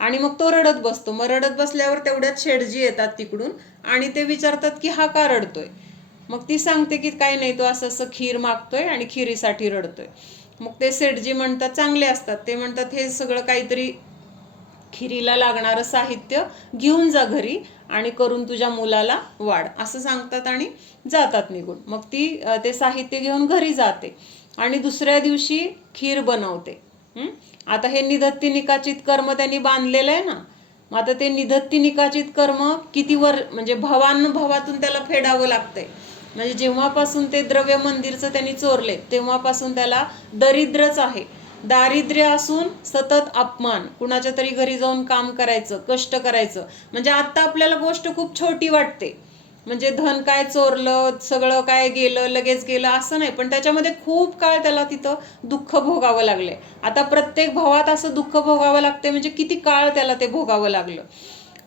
आणि मग तो रडत बसतो. मग रडत बसल्यावर तेवढ्यात शेठजी येतात तिकडून आणि ते विचारतात की हा का रडतोय. मग ती सांगते की काही नाही, तो असं असं खीर मागतोय आणि खिरीसाठी रडतोय. मग ते शेठजी म्हणतात, चांगले असतात ते, म्हणतात हे सगळं काहीतरी खिरीला लागणारं साहित्य घेऊन जा घरी आणि करून तुझ्या मुलाला वाढ असं सांगतात आणि जातात निघून. मग ती ते साहित्य घेऊन घरी जाते आणि दुसऱ्या दिवशी खीर बनवते. आता हे निधत्ती निकाचित कर्म त्यांनी बांधलेलं आहे ना. मग आता ते निधत्ती निकाचित कर्म किती म्हणजे भवातून त्याला फेडावं लागतंय. म्हणजे जेव्हापासून ते द्रव्य मंदिरचं त्यांनी चोरले तेव्हापासून त्याला दरिद्रच आहे. दारिद्र्य असून सतत अपमान, कुणाच्या तरी घरी जाऊन काम करायचं, कष्ट करायचं. म्हणजे आता आपल्याला गोष्ट खूप छोटी वाटते, म्हणजे धन काय चोरलं, सगळं काय गेलं, लगेच गेलं असं नाही, पण त्याच्यामध्ये खूप काळ त्याला तिथं दुःख भोगावं लागले. आता प्रत्येक भावात असं दुःख भोगावं लागते, म्हणजे किती काळ त्याला ते भोगावं लागलं.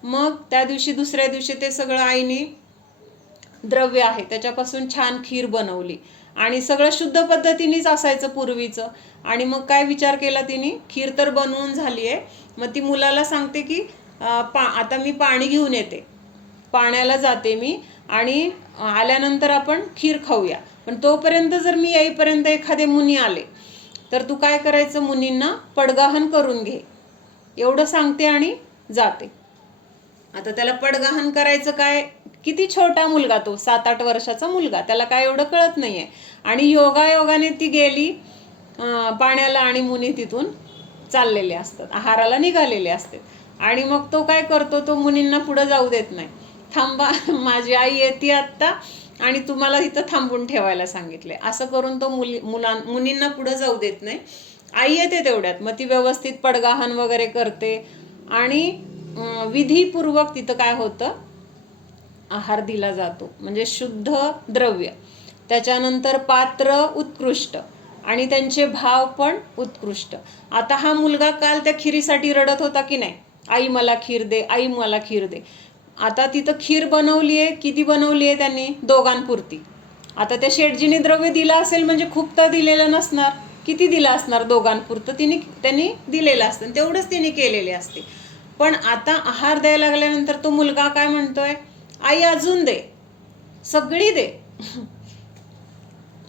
मग त्या दिवशी दुसऱ्या दिवशी ते सगळं आईने द्रव्य आहे त्याच्यापासून छान खीर बनवली आणि सगळं शुद्ध पद्धतीनेच असायचं पूर्वीचं. आणि मग काय विचार केला तिने, खीर तर बनवून झाली आहे, मग ती मुलाला सांगते की आता मी पाणी घेऊन येते, पाण्याला जाते मी आणि आल्यानंतर आपण खीर खाऊया. पण तोपर्यंत जर मी येईपर्यंत एखादे मुनी आले तर तू काय करायचं, मुनींना पडगाहन करून घे, एवढं सांगते आणि जाते. आता त्याला पडगाहन करायचं काय, किती छोटा मुलगा तो, 7-8 वर्षाचा मुलगा, त्याला काय एवढं कळत नाहीये. आणि योगायोगाने ती गेली पाण्याला आणि मुनी तिथून चाललेले असतात, आहाराला निघालेले असतात. आणि मग तो काय करतो, तो मुनींना पुढे जाऊ देत नाही. थांबा, माझी आई येते आत्ता आणि तुम्हाला इथं थांबून ठेवायला सांगितले, असं करून तो मुनींना पुढे जाऊ देत नाही. आई येते तेवढ्यात, मग ती व्यवस्थित पडगाहन वगैरे करते आणि विधीपूर्वक तिथं काय होतं, आहार दिला जातो, म्हणजे शुद्ध द्रव्य. त्याच्यानंतर पात्र उत्कृष्ट आणि त्यांचे भाव पण उत्कृष्ट. आता हा मुलगा काल त्या खिरीसाठी रडत होता की नाही, आई मला खीर दे, आई मला खीर दे. आता तिथं खीर बनवली आहे, किती बनवली आहे त्यांनी, दोघांपुरती. आता त्या शेठजीने द्रव्य दिलं असेल म्हणजे खूप तर दिलेलं नसणार, किती दिलं असणार, दोघांपुरतं त्यांनी दिलेलं असतं, तेवढंच त्यांनी केलेले असते. पण आता आहार द्यायला लागल्यानंतर तो मुलगा काय म्हणतोय, आई अजून दे, सगळी दे,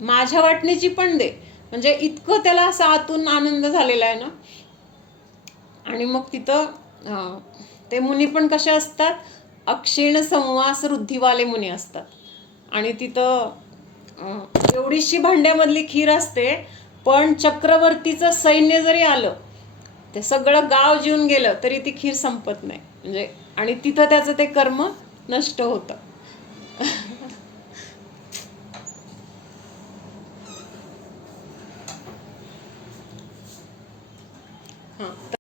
माझ्या वाटणीची पण दे. म्हणजे इतकं त्याला असा आतून आनंद झालेला आहे ना. आणि मग तिथं ते मुनी पण कसे असतात, अक्षीण संवास वृद्धिवाले मुनी असतात. आणि तिथं एवढीशी भांड्यामधली खीर असते, पण चक्रवर्तीचं सैन्य जरी आलं, ते सगळं गाव जीवन गेलं तरी ती खीर संपत नाही. म्हणजे आणि तिथं त्याचं ते कर्म नष्ट होतं. हां.